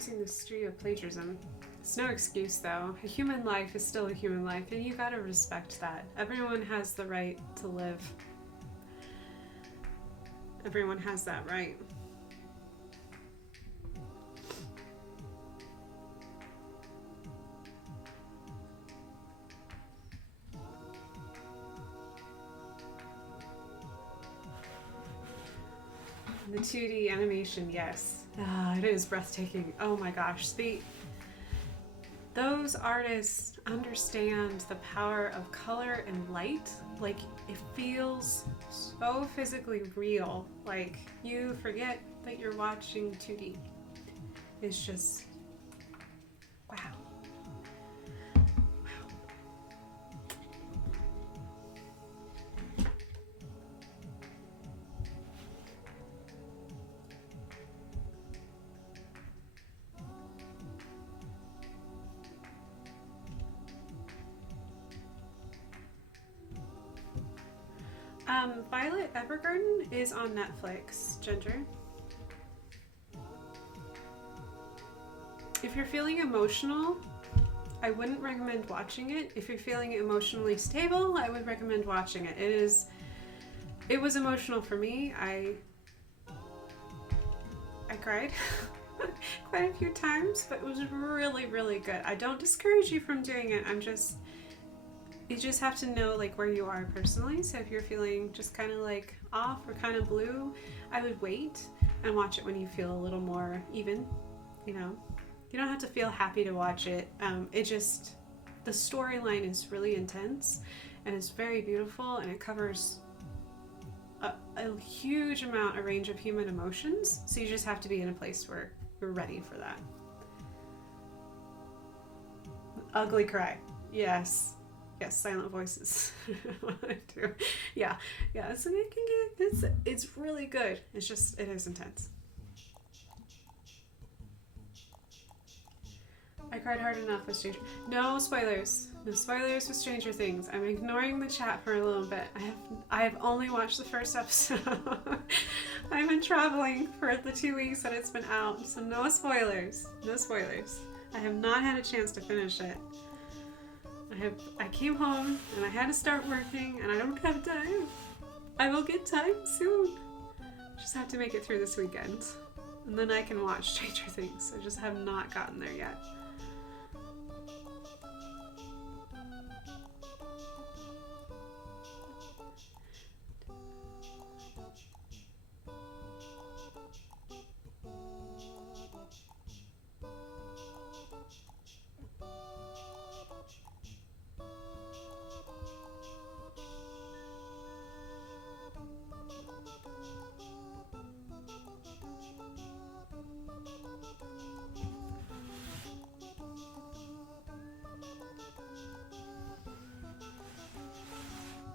accusing the studio of plagiarism. It's no excuse, though. A human life is still a human life, and you gotta respect that. Everyone has the right to live. Everyone has that right. The 2D animation, yes. It is breathtaking. Oh my gosh. Those artists understand the power of color and light. Like, it feels so physically real. Like, you forget that you're watching 2D. It's just, wow. Violet Evergarden is on Netflix, Ginger. If you're feeling emotional, I wouldn't recommend watching it. If you're feeling emotionally stable, I would recommend watching it. It was emotional for me. I cried quite a few times, but it was really, really good. I don't discourage you from doing it. You just have to know like where you are personally. So if you're feeling just kind of like off or kind of blue, I would wait and watch it when you feel a little more even, you know. You don't have to feel happy to watch it. The storyline is really intense and it's very beautiful, and it covers a huge amount, a range of human emotions. So you just have to be in a place where you're ready for that. Ugly cry. Yes. Yes, silent voices. Yeah. So it's really good. It is intense. I cried hard enough with Stranger. No spoilers. No spoilers with Stranger Things. I'm ignoring the chat for a little bit. I have only watched the first episode. I've been traveling for the 2 weeks that it's been out, so no spoilers. No spoilers. I have not had a chance to finish it. I came home and I had to start working and I don't have time. I will get time soon. Just have to make it through this weekend. And then I can watch Stranger Things. I just have not gotten there yet.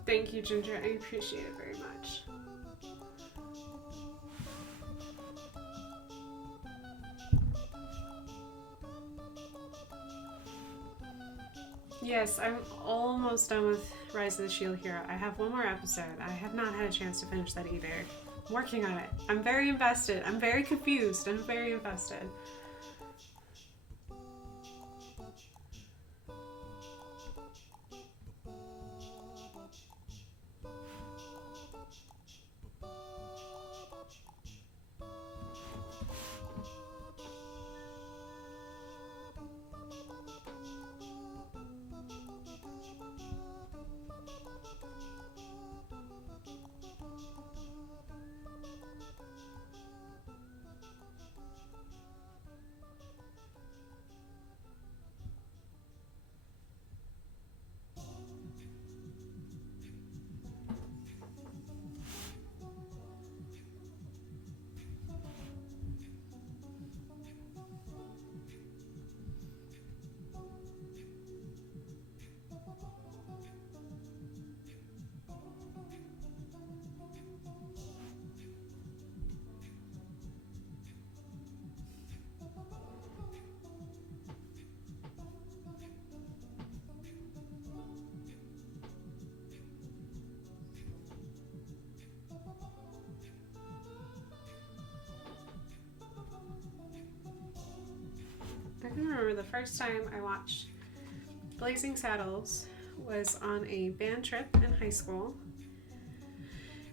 Thank you, Ginger. I appreciate it very much. Yes, I'm almost done with Rise of the Shield Hero. I have one more episode. I have not had a chance to finish that either. I'm working on it. I'm very invested. I'm very confused. I'm very invested. remember the first time I watched Blazing Saddles was on a band trip in high school.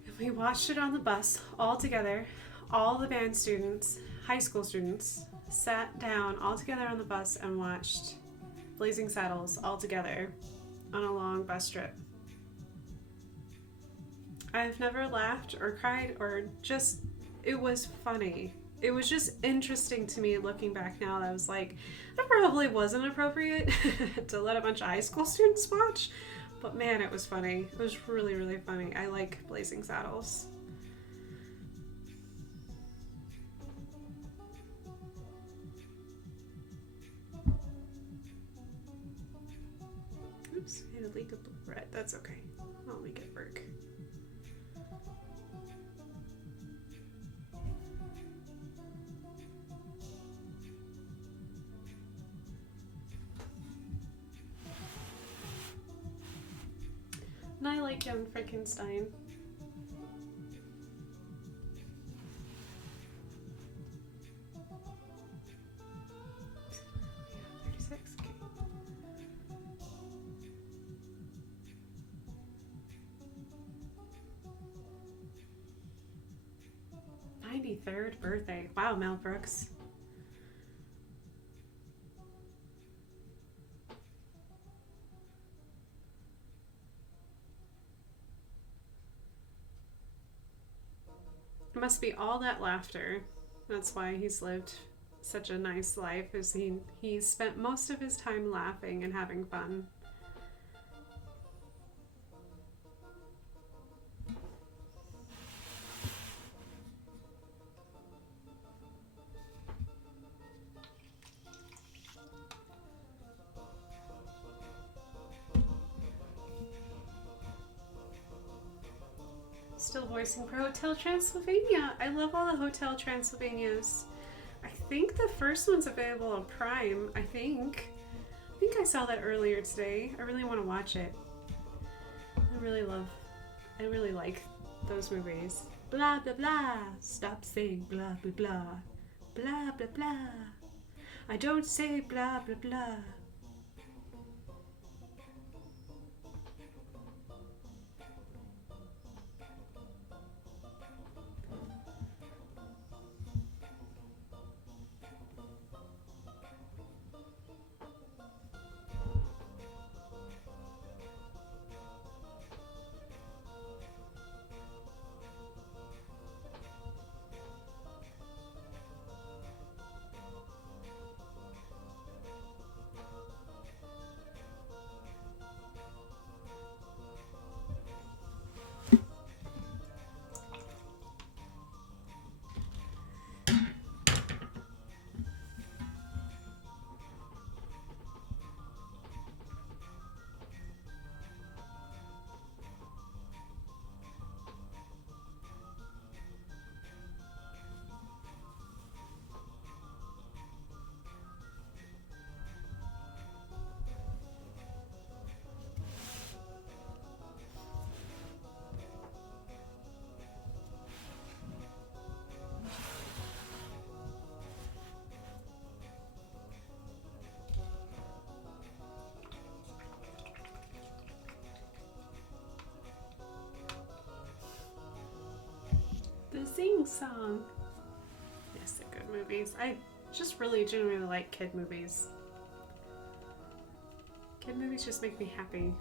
And we watched it on the bus all together. All the band students, high school students, sat down all together on the bus and watched Blazing Saddles all together on a long bus trip. I've never laughed or cried or just, it was funny. It was just interesting to me looking back now. That I was like, that probably wasn't appropriate to let a bunch of high school students watch, but man, it was funny. It was really, really funny. I like Blazing Saddles. Oops, I had a leak of red. That's okay. I'll make it work. And I like Young Frankenstein. Yeah, 36. Okay. 93rd birthday. Wow, Mel Brooks. It must be all that laughter. That's why he's lived such a nice life, is he spent most of his time laughing and having fun. Still voicing for Hotel Transylvania. I love all the Hotel Transylvanias. I think the first one's available on Prime. I think I saw that earlier today. I really want to watch it. I really like those movies. Blah blah blah. Stop saying blah blah blah. Blah blah blah. I don't say blah blah blah. The Sing Song. Yes, they're good movies. I just really genuinely like kid movies. Kid movies just make me happy.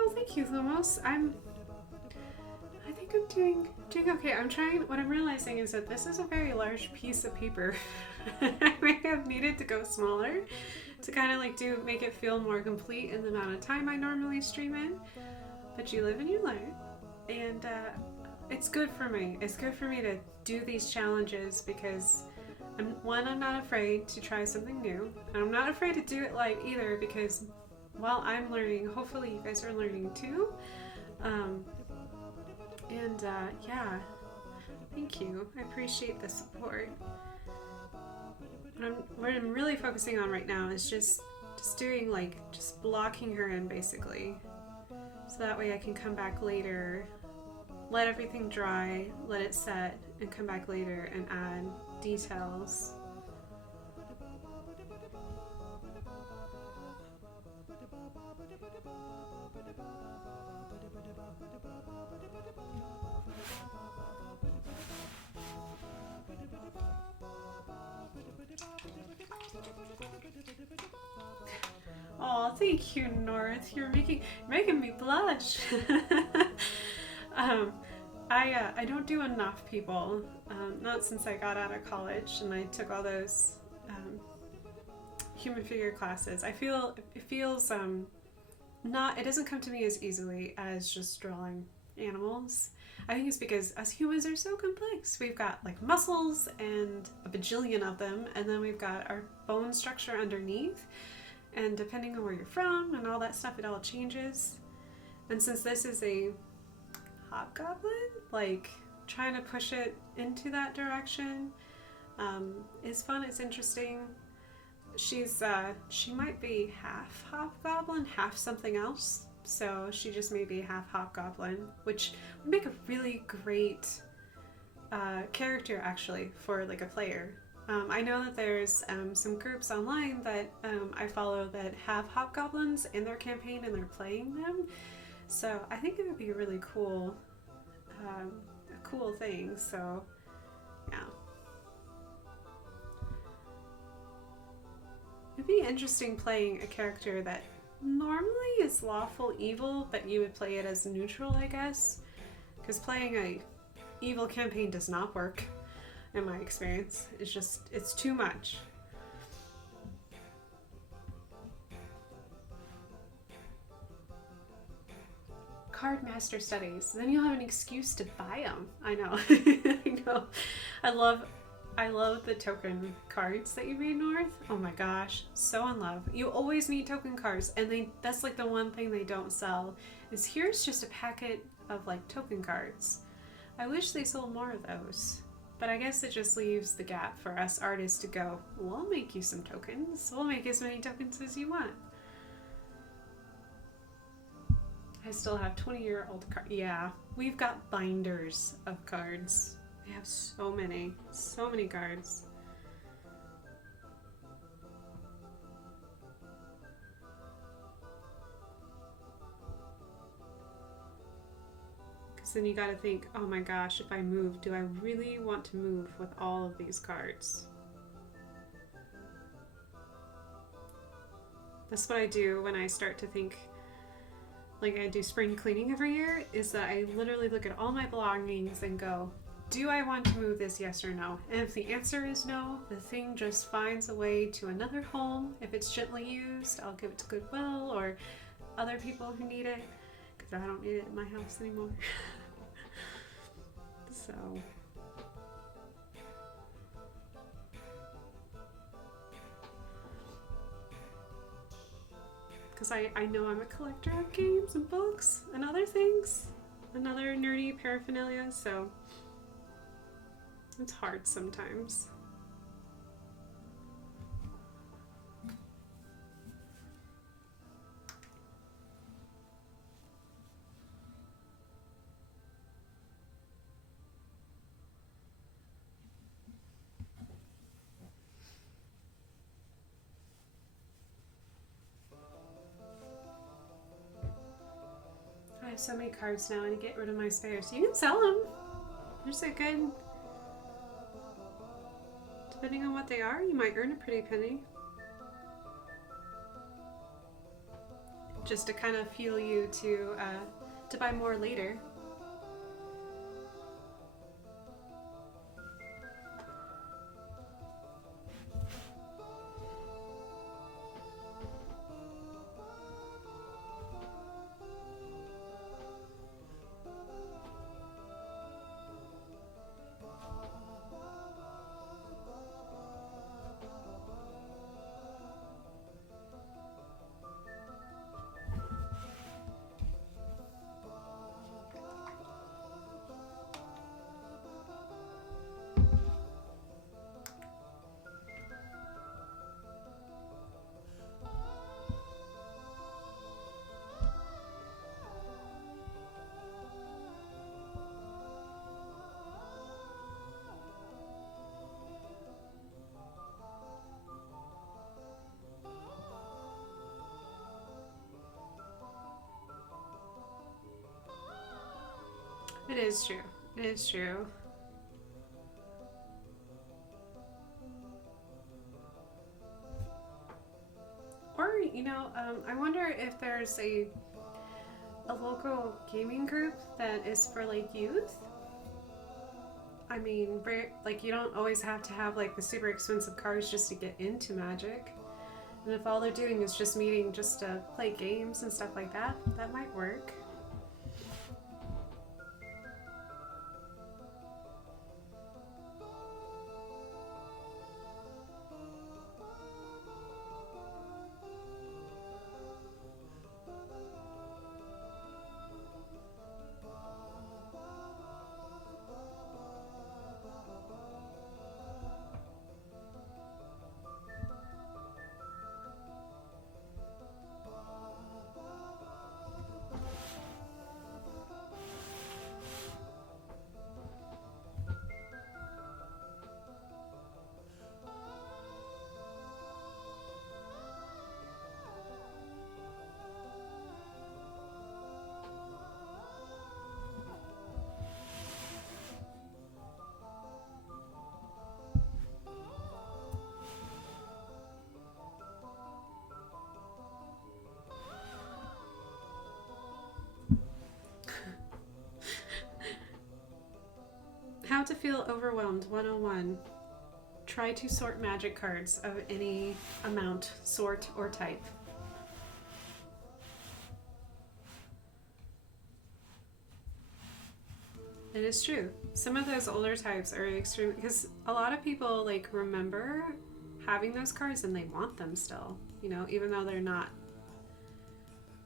Oh, thank you, Lumos. I think think I'm doing okay. I'm trying, what I'm realizing is that this is a very large piece of paper. I may have needed to go smaller to kind of like make it feel more complete in the amount of time I normally stream in. But you live and you learn. And it's good for me. It's good for me to do these challenges because I'm not afraid to try something new. And I'm not afraid to do it live either because while I'm learning, hopefully you guys are learning too. Yeah, thank you. I appreciate the support. What I'm really focusing on right now is just doing just blocking her in basically. So that way I can come back later, let everything dry, let it set, and come back later and add details. Oh, thank you, North. You're making me blush. I don't do enough people. Not since I got out of college and I took all those human figure classes. I feel it feels it doesn't come to me as easily as just drawing animals. I think it's because us humans are so complex. We've got like muscles and a bajillion of them, and then we've got our bone structure underneath. And depending on where you're from and all that stuff, it all changes. And since this is a hobgoblin, like trying to push it into that direction is fun. It's interesting. She might be half hobgoblin, half something else. So she just may be half hobgoblin, which would make a really great character actually for like a player. I know that there's some groups online that I follow that have hobgoblins in their campaign and they're playing them. So I think it would be a really cool, a cool thing. So yeah. It'd be interesting playing a character that normally is lawful evil, but you would play it as neutral, I guess. Because playing a evil campaign does not work, in my experience. It's too much. Card Master Studies. Then you'll have an excuse to buy them. I know. I know. I love the token cards that you made, North. Oh my gosh, so in love. You always need token cards, and that's like the one thing they don't sell, is here's just a packet of like token cards. I wish they sold more of those, but I guess it just leaves the gap for us artists to go, we'll make you some tokens. We'll make as many tokens as you want. I still have 20-year-old cards. Yeah, we've got binders of cards. We have so many cards. Because then you gotta think, oh my gosh, if I move, do I really want to move with all of these cards? That's what I do when I start to think, like I do spring cleaning every year, is that I literally look at all my belongings and go, do I want to move this, yes or no? And if the answer is no, the thing just finds a way to another home. If it's gently used, I'll give it to Goodwill or other people who need it, because I don't need it in my house anymore. So because I know I'm a collector of games and books and other things, and other nerdy paraphernalia, so it's hard sometimes. I have so many cards now, I need to get rid of my spares. You can sell them. They're so good. Depending on what they are, you might earn a pretty penny. Just to kind of fuel you to buy more later. It is true. It is true. Or, you know, I wonder if there's a local gaming group that is for like youth. I mean, like you don't always have to have like the super expensive cards just to get into Magic. And if all they're doing is just meeting just to play games and stuff like that, that might work. How to feel overwhelmed 101. Try to sort Magic cards of any amount, sort, or type. It is true. Some of those older types are extreme because a lot of people like remember having those cards and they want them still, you know, even though they're not,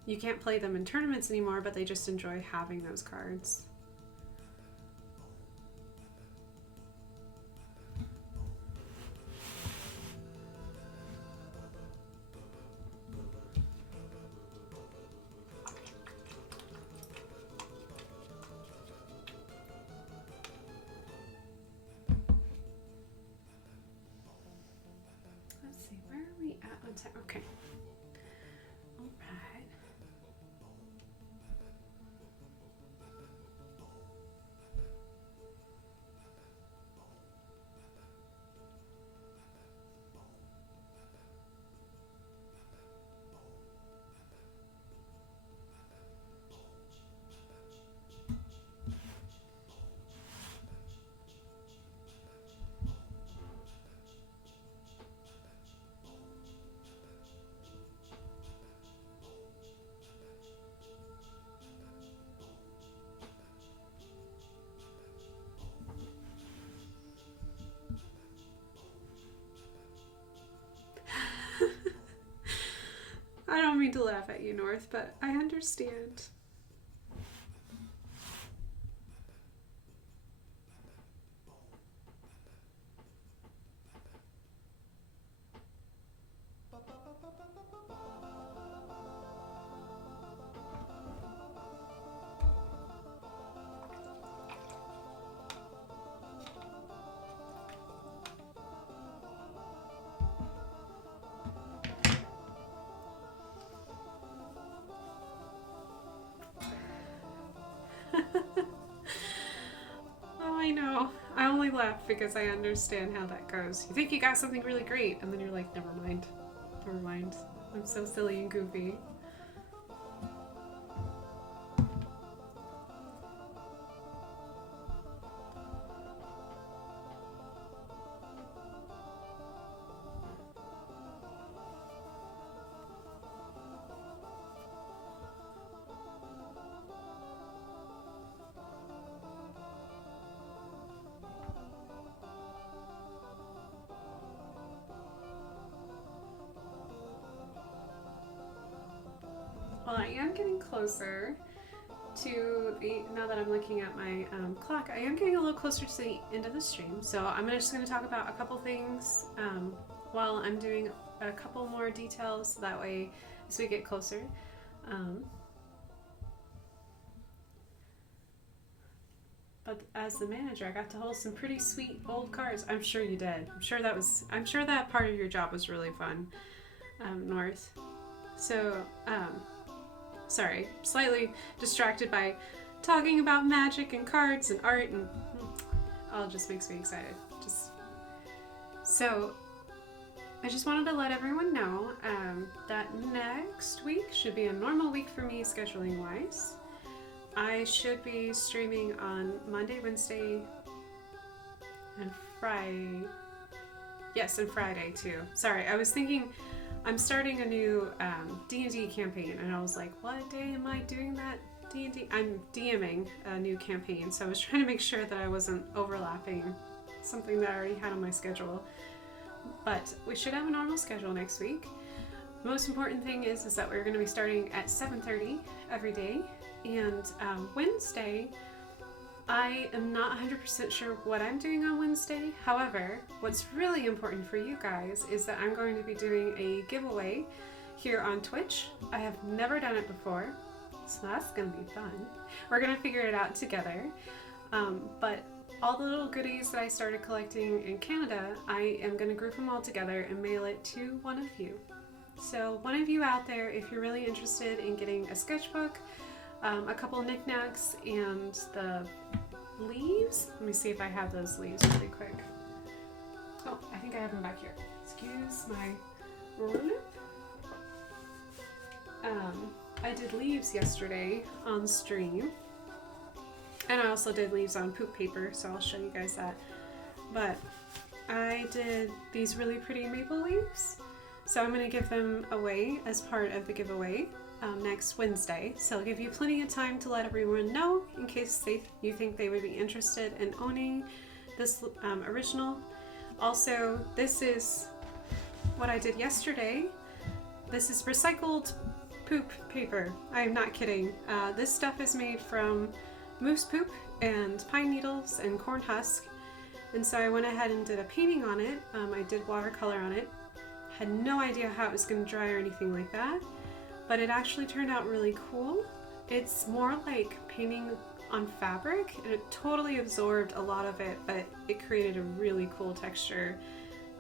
you can't play them in tournaments anymore, but they just enjoy having those cards. Okay. All right. I don't mean to laugh at you, North, but I understand. Oh, I know. I only laugh because I understand how that goes. You think you got something really great, and then you're like, never mind. Never mind. I'm so silly and goofy. Well, I am getting closer to the, now that I'm looking at my clock, I am getting a little closer to the end of the stream. So I'm just going to talk about a couple things while I'm doing a couple more details. That way, as we get closer. But as the manager, I got to hold some pretty sweet old cards. I'm sure you did. I'm sure that part of your job was really fun, North. So, sorry, slightly distracted by talking about magic and cards and art, and all just makes me excited. So I just wanted to let everyone know that next week should be a normal week for me scheduling wise. I should be streaming on Monday, Wednesday, and Friday. Yes, and Friday too. Sorry, I was thinking I'm starting a new D&D campaign, and I was like, what day am I doing that D&D? I'm DMing a new campaign, so I was trying to make sure that I wasn't overlapping something that I already had on my schedule. But we should have a normal schedule next week. The most important thing is that we're going to be starting at 7:30 every day, and Wednesday, I am not 100% sure what I'm doing on Wednesday. However, what's really important for you guys is that I'm going to be doing a giveaway here on Twitch. I have never done it before, so that's going to be fun. We're going to figure it out together. But all the little goodies that I started collecting in Canada, I am going to group them all together and mail it to one of you. So one of you out there, if you're really interested in getting a sketchbook, a couple knickknacks, and the leaves. Let me see if I have those leaves really quick. Oh, I think I have them back here. Excuse my ruler. I did leaves yesterday on stream. And I also did leaves on poop paper, so I'll show you guys that. But I did these really pretty maple leaves. So I'm going to give them away as part of the giveaway next Wednesday. So I'll give you plenty of time to let everyone know in case you think they would be interested in owning this original. Also, this is what I did yesterday. This is recycled poop paper. I am not kidding. This stuff is made from moose poop and pine needles and corn husk. And so I went ahead and did a painting on it. I did watercolor on it. Had no idea how it was going to dry or anything like that, but it actually turned out really cool. It's more like painting on fabric, and it totally absorbed a lot of it, but it created a really cool texture.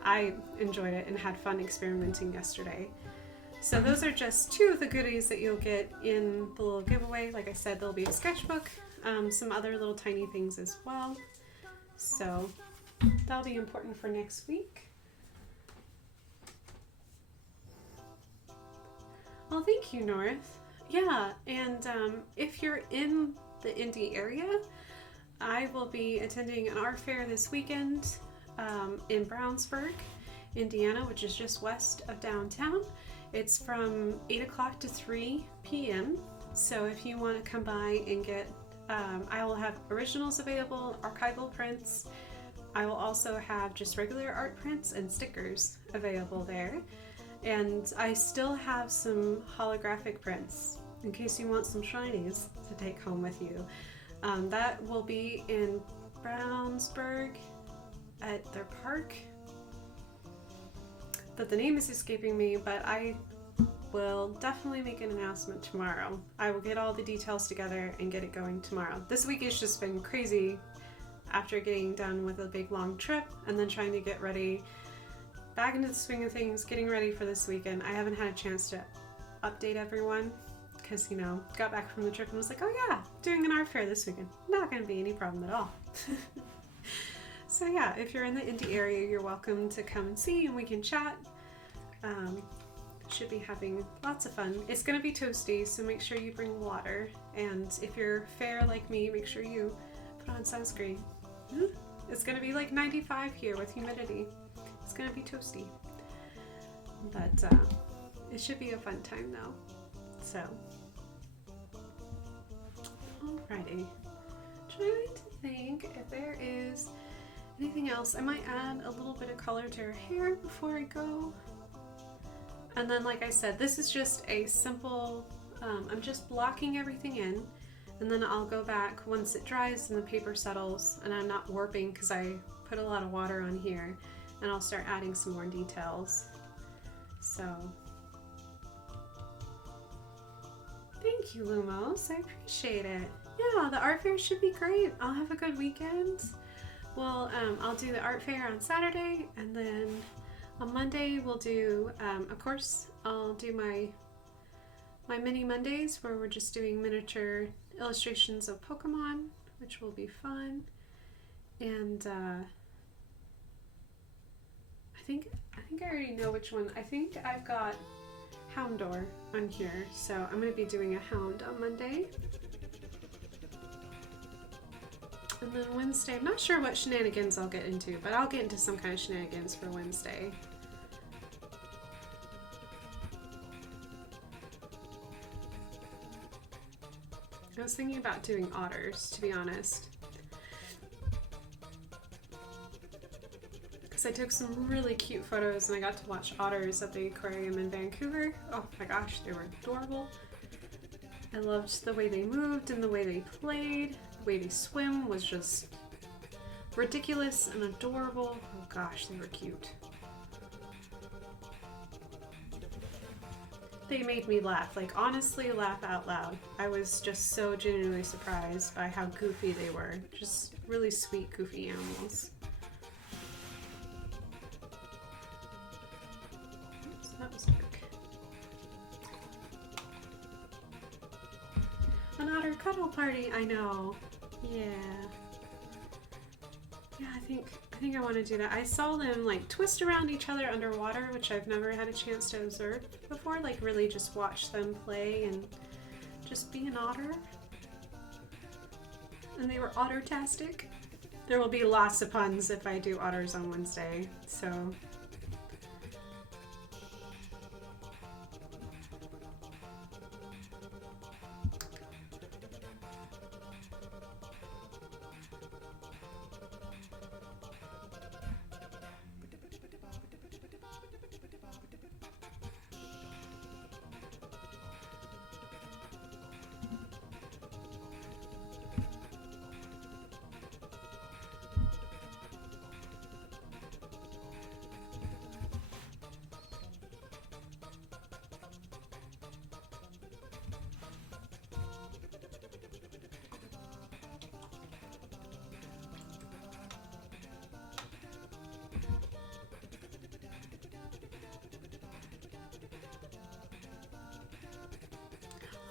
I enjoyed it and had fun experimenting yesterday. So those are just two of the goodies that you'll get in the little giveaway. Like I said, there'll be a sketchbook, some other little tiny things as well. So that'll be important for next week. Well, thank you, North. Yeah, and if you're in the Indy area, I will be attending an art fair this weekend in Brownsburg, Indiana, which is just west of downtown. It's from 8 o'clock to 3 p.m. So if you want to come by and get, I will have originals available, archival prints. I will also have just regular art prints and stickers available there. And I still have some holographic prints in case you want some shinies to take home with you. That will be in Brownsburg at their park. But the name is escaping me, but I will definitely make an announcement tomorrow. I will get all the details together and get it going tomorrow. This week has just been crazy after getting done with a big long trip and then trying to get ready back into the swing of things, getting ready for this weekend. I haven't had a chance to update everyone because, got back from the trip and was like, oh yeah, doing an art fair this weekend. Not going to be any problem at all. So yeah, if you're in the Indy area, you're welcome to come and see and we can chat. Should be having lots of fun. It's going to be toasty, so make sure you bring water. And if you're fair like me, make sure you put on sunscreen. It's going to be like 95 here with humidity. It's going to be toasty. But it should be a fun time though. So, alrighty. Trying to think if there is anything else. I might add a little bit of color to her hair before I go. And then, like I said, this is just a simple, I'm just blocking everything in, and then I'll go back once it dries and the paper settles and I'm not warping because I put a lot of water on here, and I'll start adding some more details. So, thank you, Lumos. I appreciate it. Yeah, the art fair should be great. I'll have a good weekend. Well, I'll do the art fair on Saturday, and then on Monday we'll do, of course, I'll do my my mini Mondays where we're just doing miniature illustrations of Pokemon, which will be fun. And I think I already know which one. I think I've got Houndor on here, so I'm going to be doing a Hound on Monday. And then Wednesday, I'm not sure what shenanigans I'll get into, but I'll get into some kind of shenanigans for Wednesday. I was thinking about doing otters, to be honest. Because I took some really cute photos and I got to watch otters at the aquarium in Vancouver. Oh my gosh, they were adorable. I loved the way they moved and the way they played. The way they swim was just ridiculous and adorable. Oh gosh, they were cute. They made me laugh, like honestly laugh out loud. I was just so genuinely surprised by how goofy they were. Just really sweet, goofy animals. Oops, that was dark. An otter cuddle party, I know. Yeah. Yeah, I think I want to do that. I saw them like twist around each other underwater, which I've never had a chance to observe before. Like really just watch them play and just be an otter. And they were otter-tastic. There will be lots of puns if I do otters on Wednesday, so.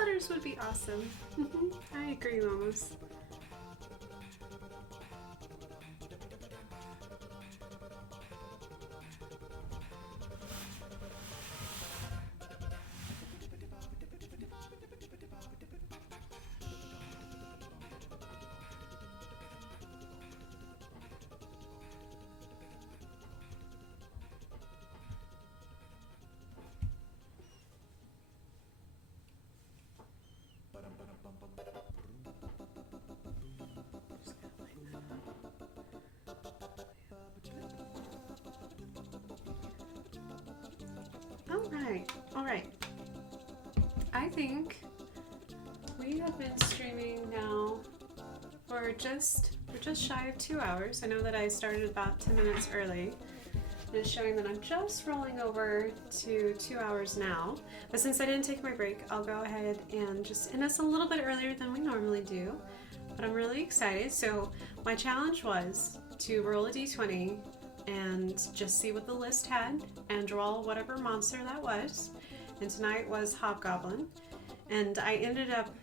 Otters would be awesome. I agree, Mamas. All right. I think we have been streaming now for we're just shy of 2 hours. I know that I started about 10 minutes early. And it's showing that I'm just rolling over to 2 hours now. But since I didn't take my break, I'll go ahead and just end us a little bit earlier than we normally do. But I'm really excited. So my challenge was to roll a d20 and just see what the list had and draw whatever monster that was. And tonight was Hobgoblin. And I ended up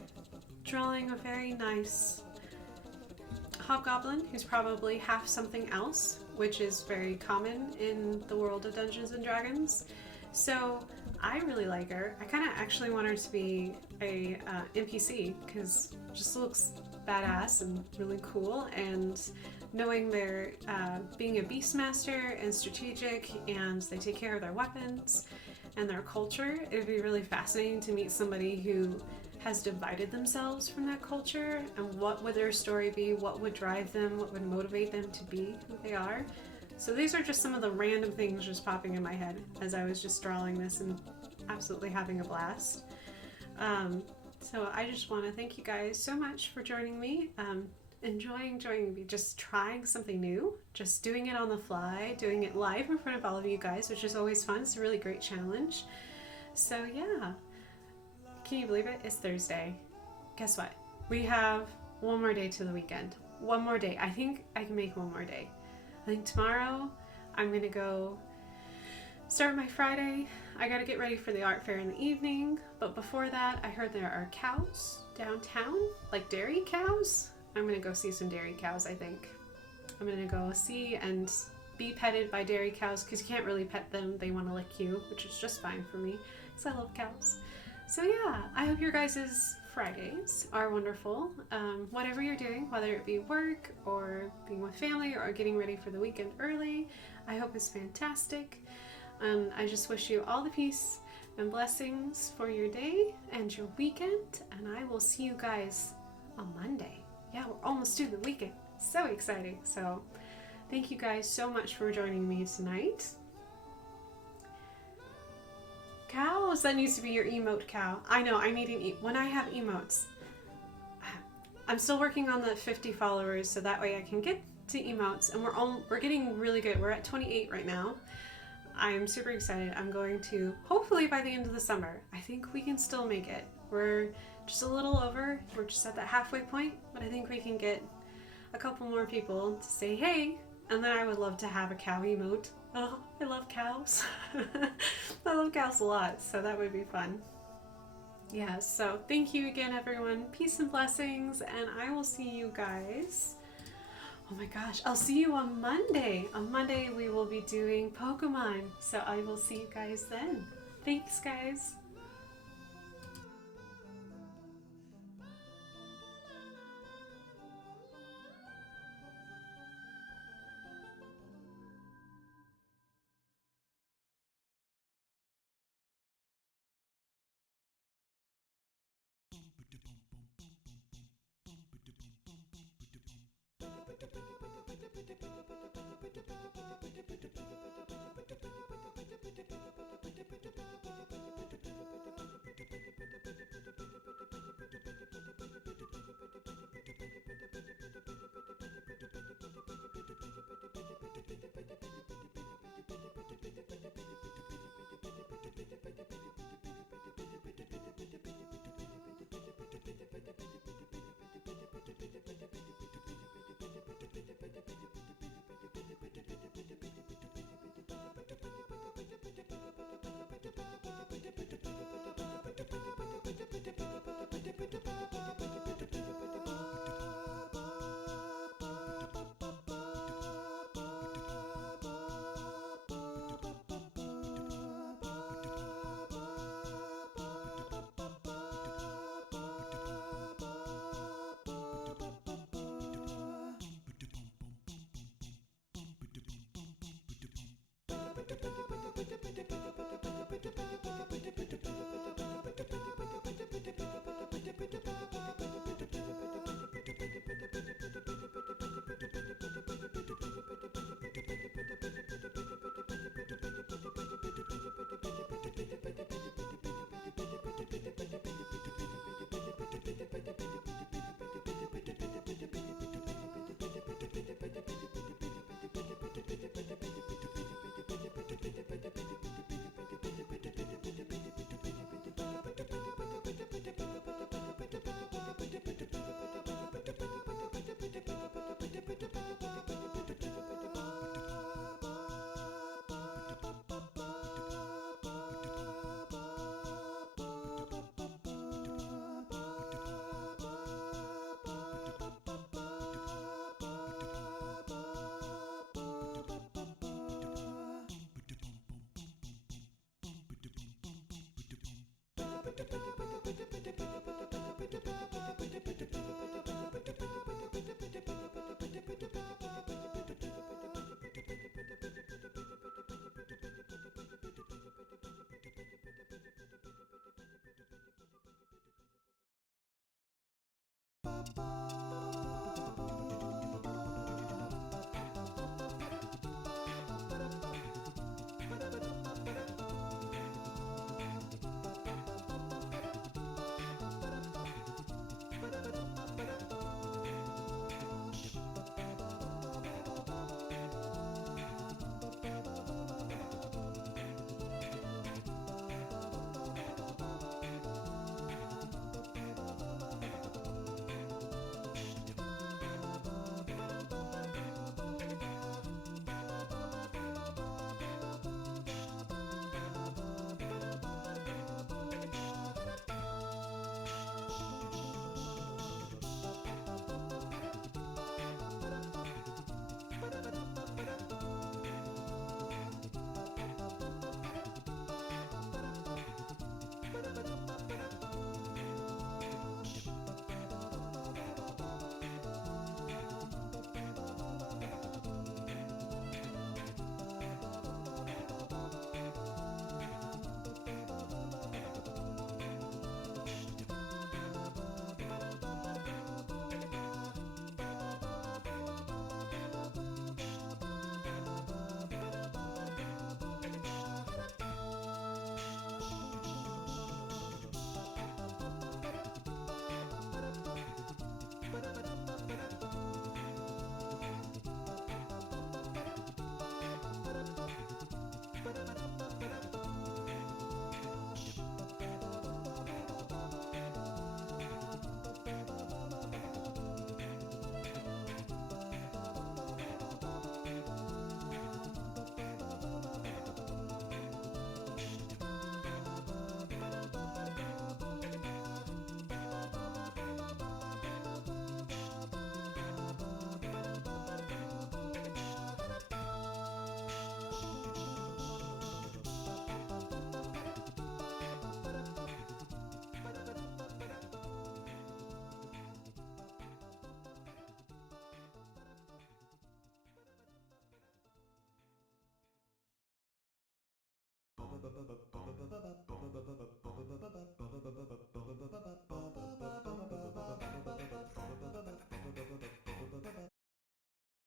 drawing a very nice Hobgoblin who's probably half something else, which is very common in the world of Dungeons and Dragons. So I really like her. I kind of actually want her to be a NPC because it just looks badass and really cool, and knowing they're being a beastmaster and strategic and they take care of their weapons and their culture, it would be really fascinating to meet somebody who has divided themselves from that culture, and what would their story be, what would drive them, what would motivate them to be who they are. So these are just some of the random things just popping in my head as I was just drawing this and absolutely having a blast. So I just want to thank you guys so much for joining me. Enjoying me, just trying something new, just doing it on the fly, doing it live in front of all of you guys, which is always fun. It's a really great challenge. So yeah, can you believe it? It's Thursday. Guess what? We have one more day to the weekend. One more day. I think I can make one more day. I think tomorrow I'm gonna go start my Friday. I gotta get ready for the art fair in the evening, but before that, I heard there are cows downtown, like dairy cows. I'm gonna go see some dairy cows, I think. I'm gonna go see and be petted by dairy cows because you can't really pet them. They want to lick you, which is just fine for me because I love cows. So yeah, I hope your guys' Fridays are wonderful. Whatever you're doing, whether it be work or being with family or getting ready for the weekend early, I hope it's fantastic. I just wish you all the peace and blessings for your day and your weekend, and I will see you guys on Monday. Yeah, we're almost to the weekend. So exciting. So thank you guys so much for joining me tonight. Cows, that needs to be your emote, cow. I know, I need an when I have emotes. I'm still working on the 50 followers so that way I can get to emotes, and we're getting really good. We're at 28 right now. I'm super excited. I'm going to, hopefully by the end of the summer, I think we can still make it. We're just a little over, we're just at that halfway point, but I think we can get a couple more people to say hey, and then I would love to have a cow emote. Oh, I love cows. I love cows a lot, so that would be fun. Yeah, so thank you again, everyone. Peace and blessings, and I will see you guys. Oh my gosh, I'll see you on Monday. On Monday, we will be doing Pokemon, so I will see you guys then. Thanks, guys.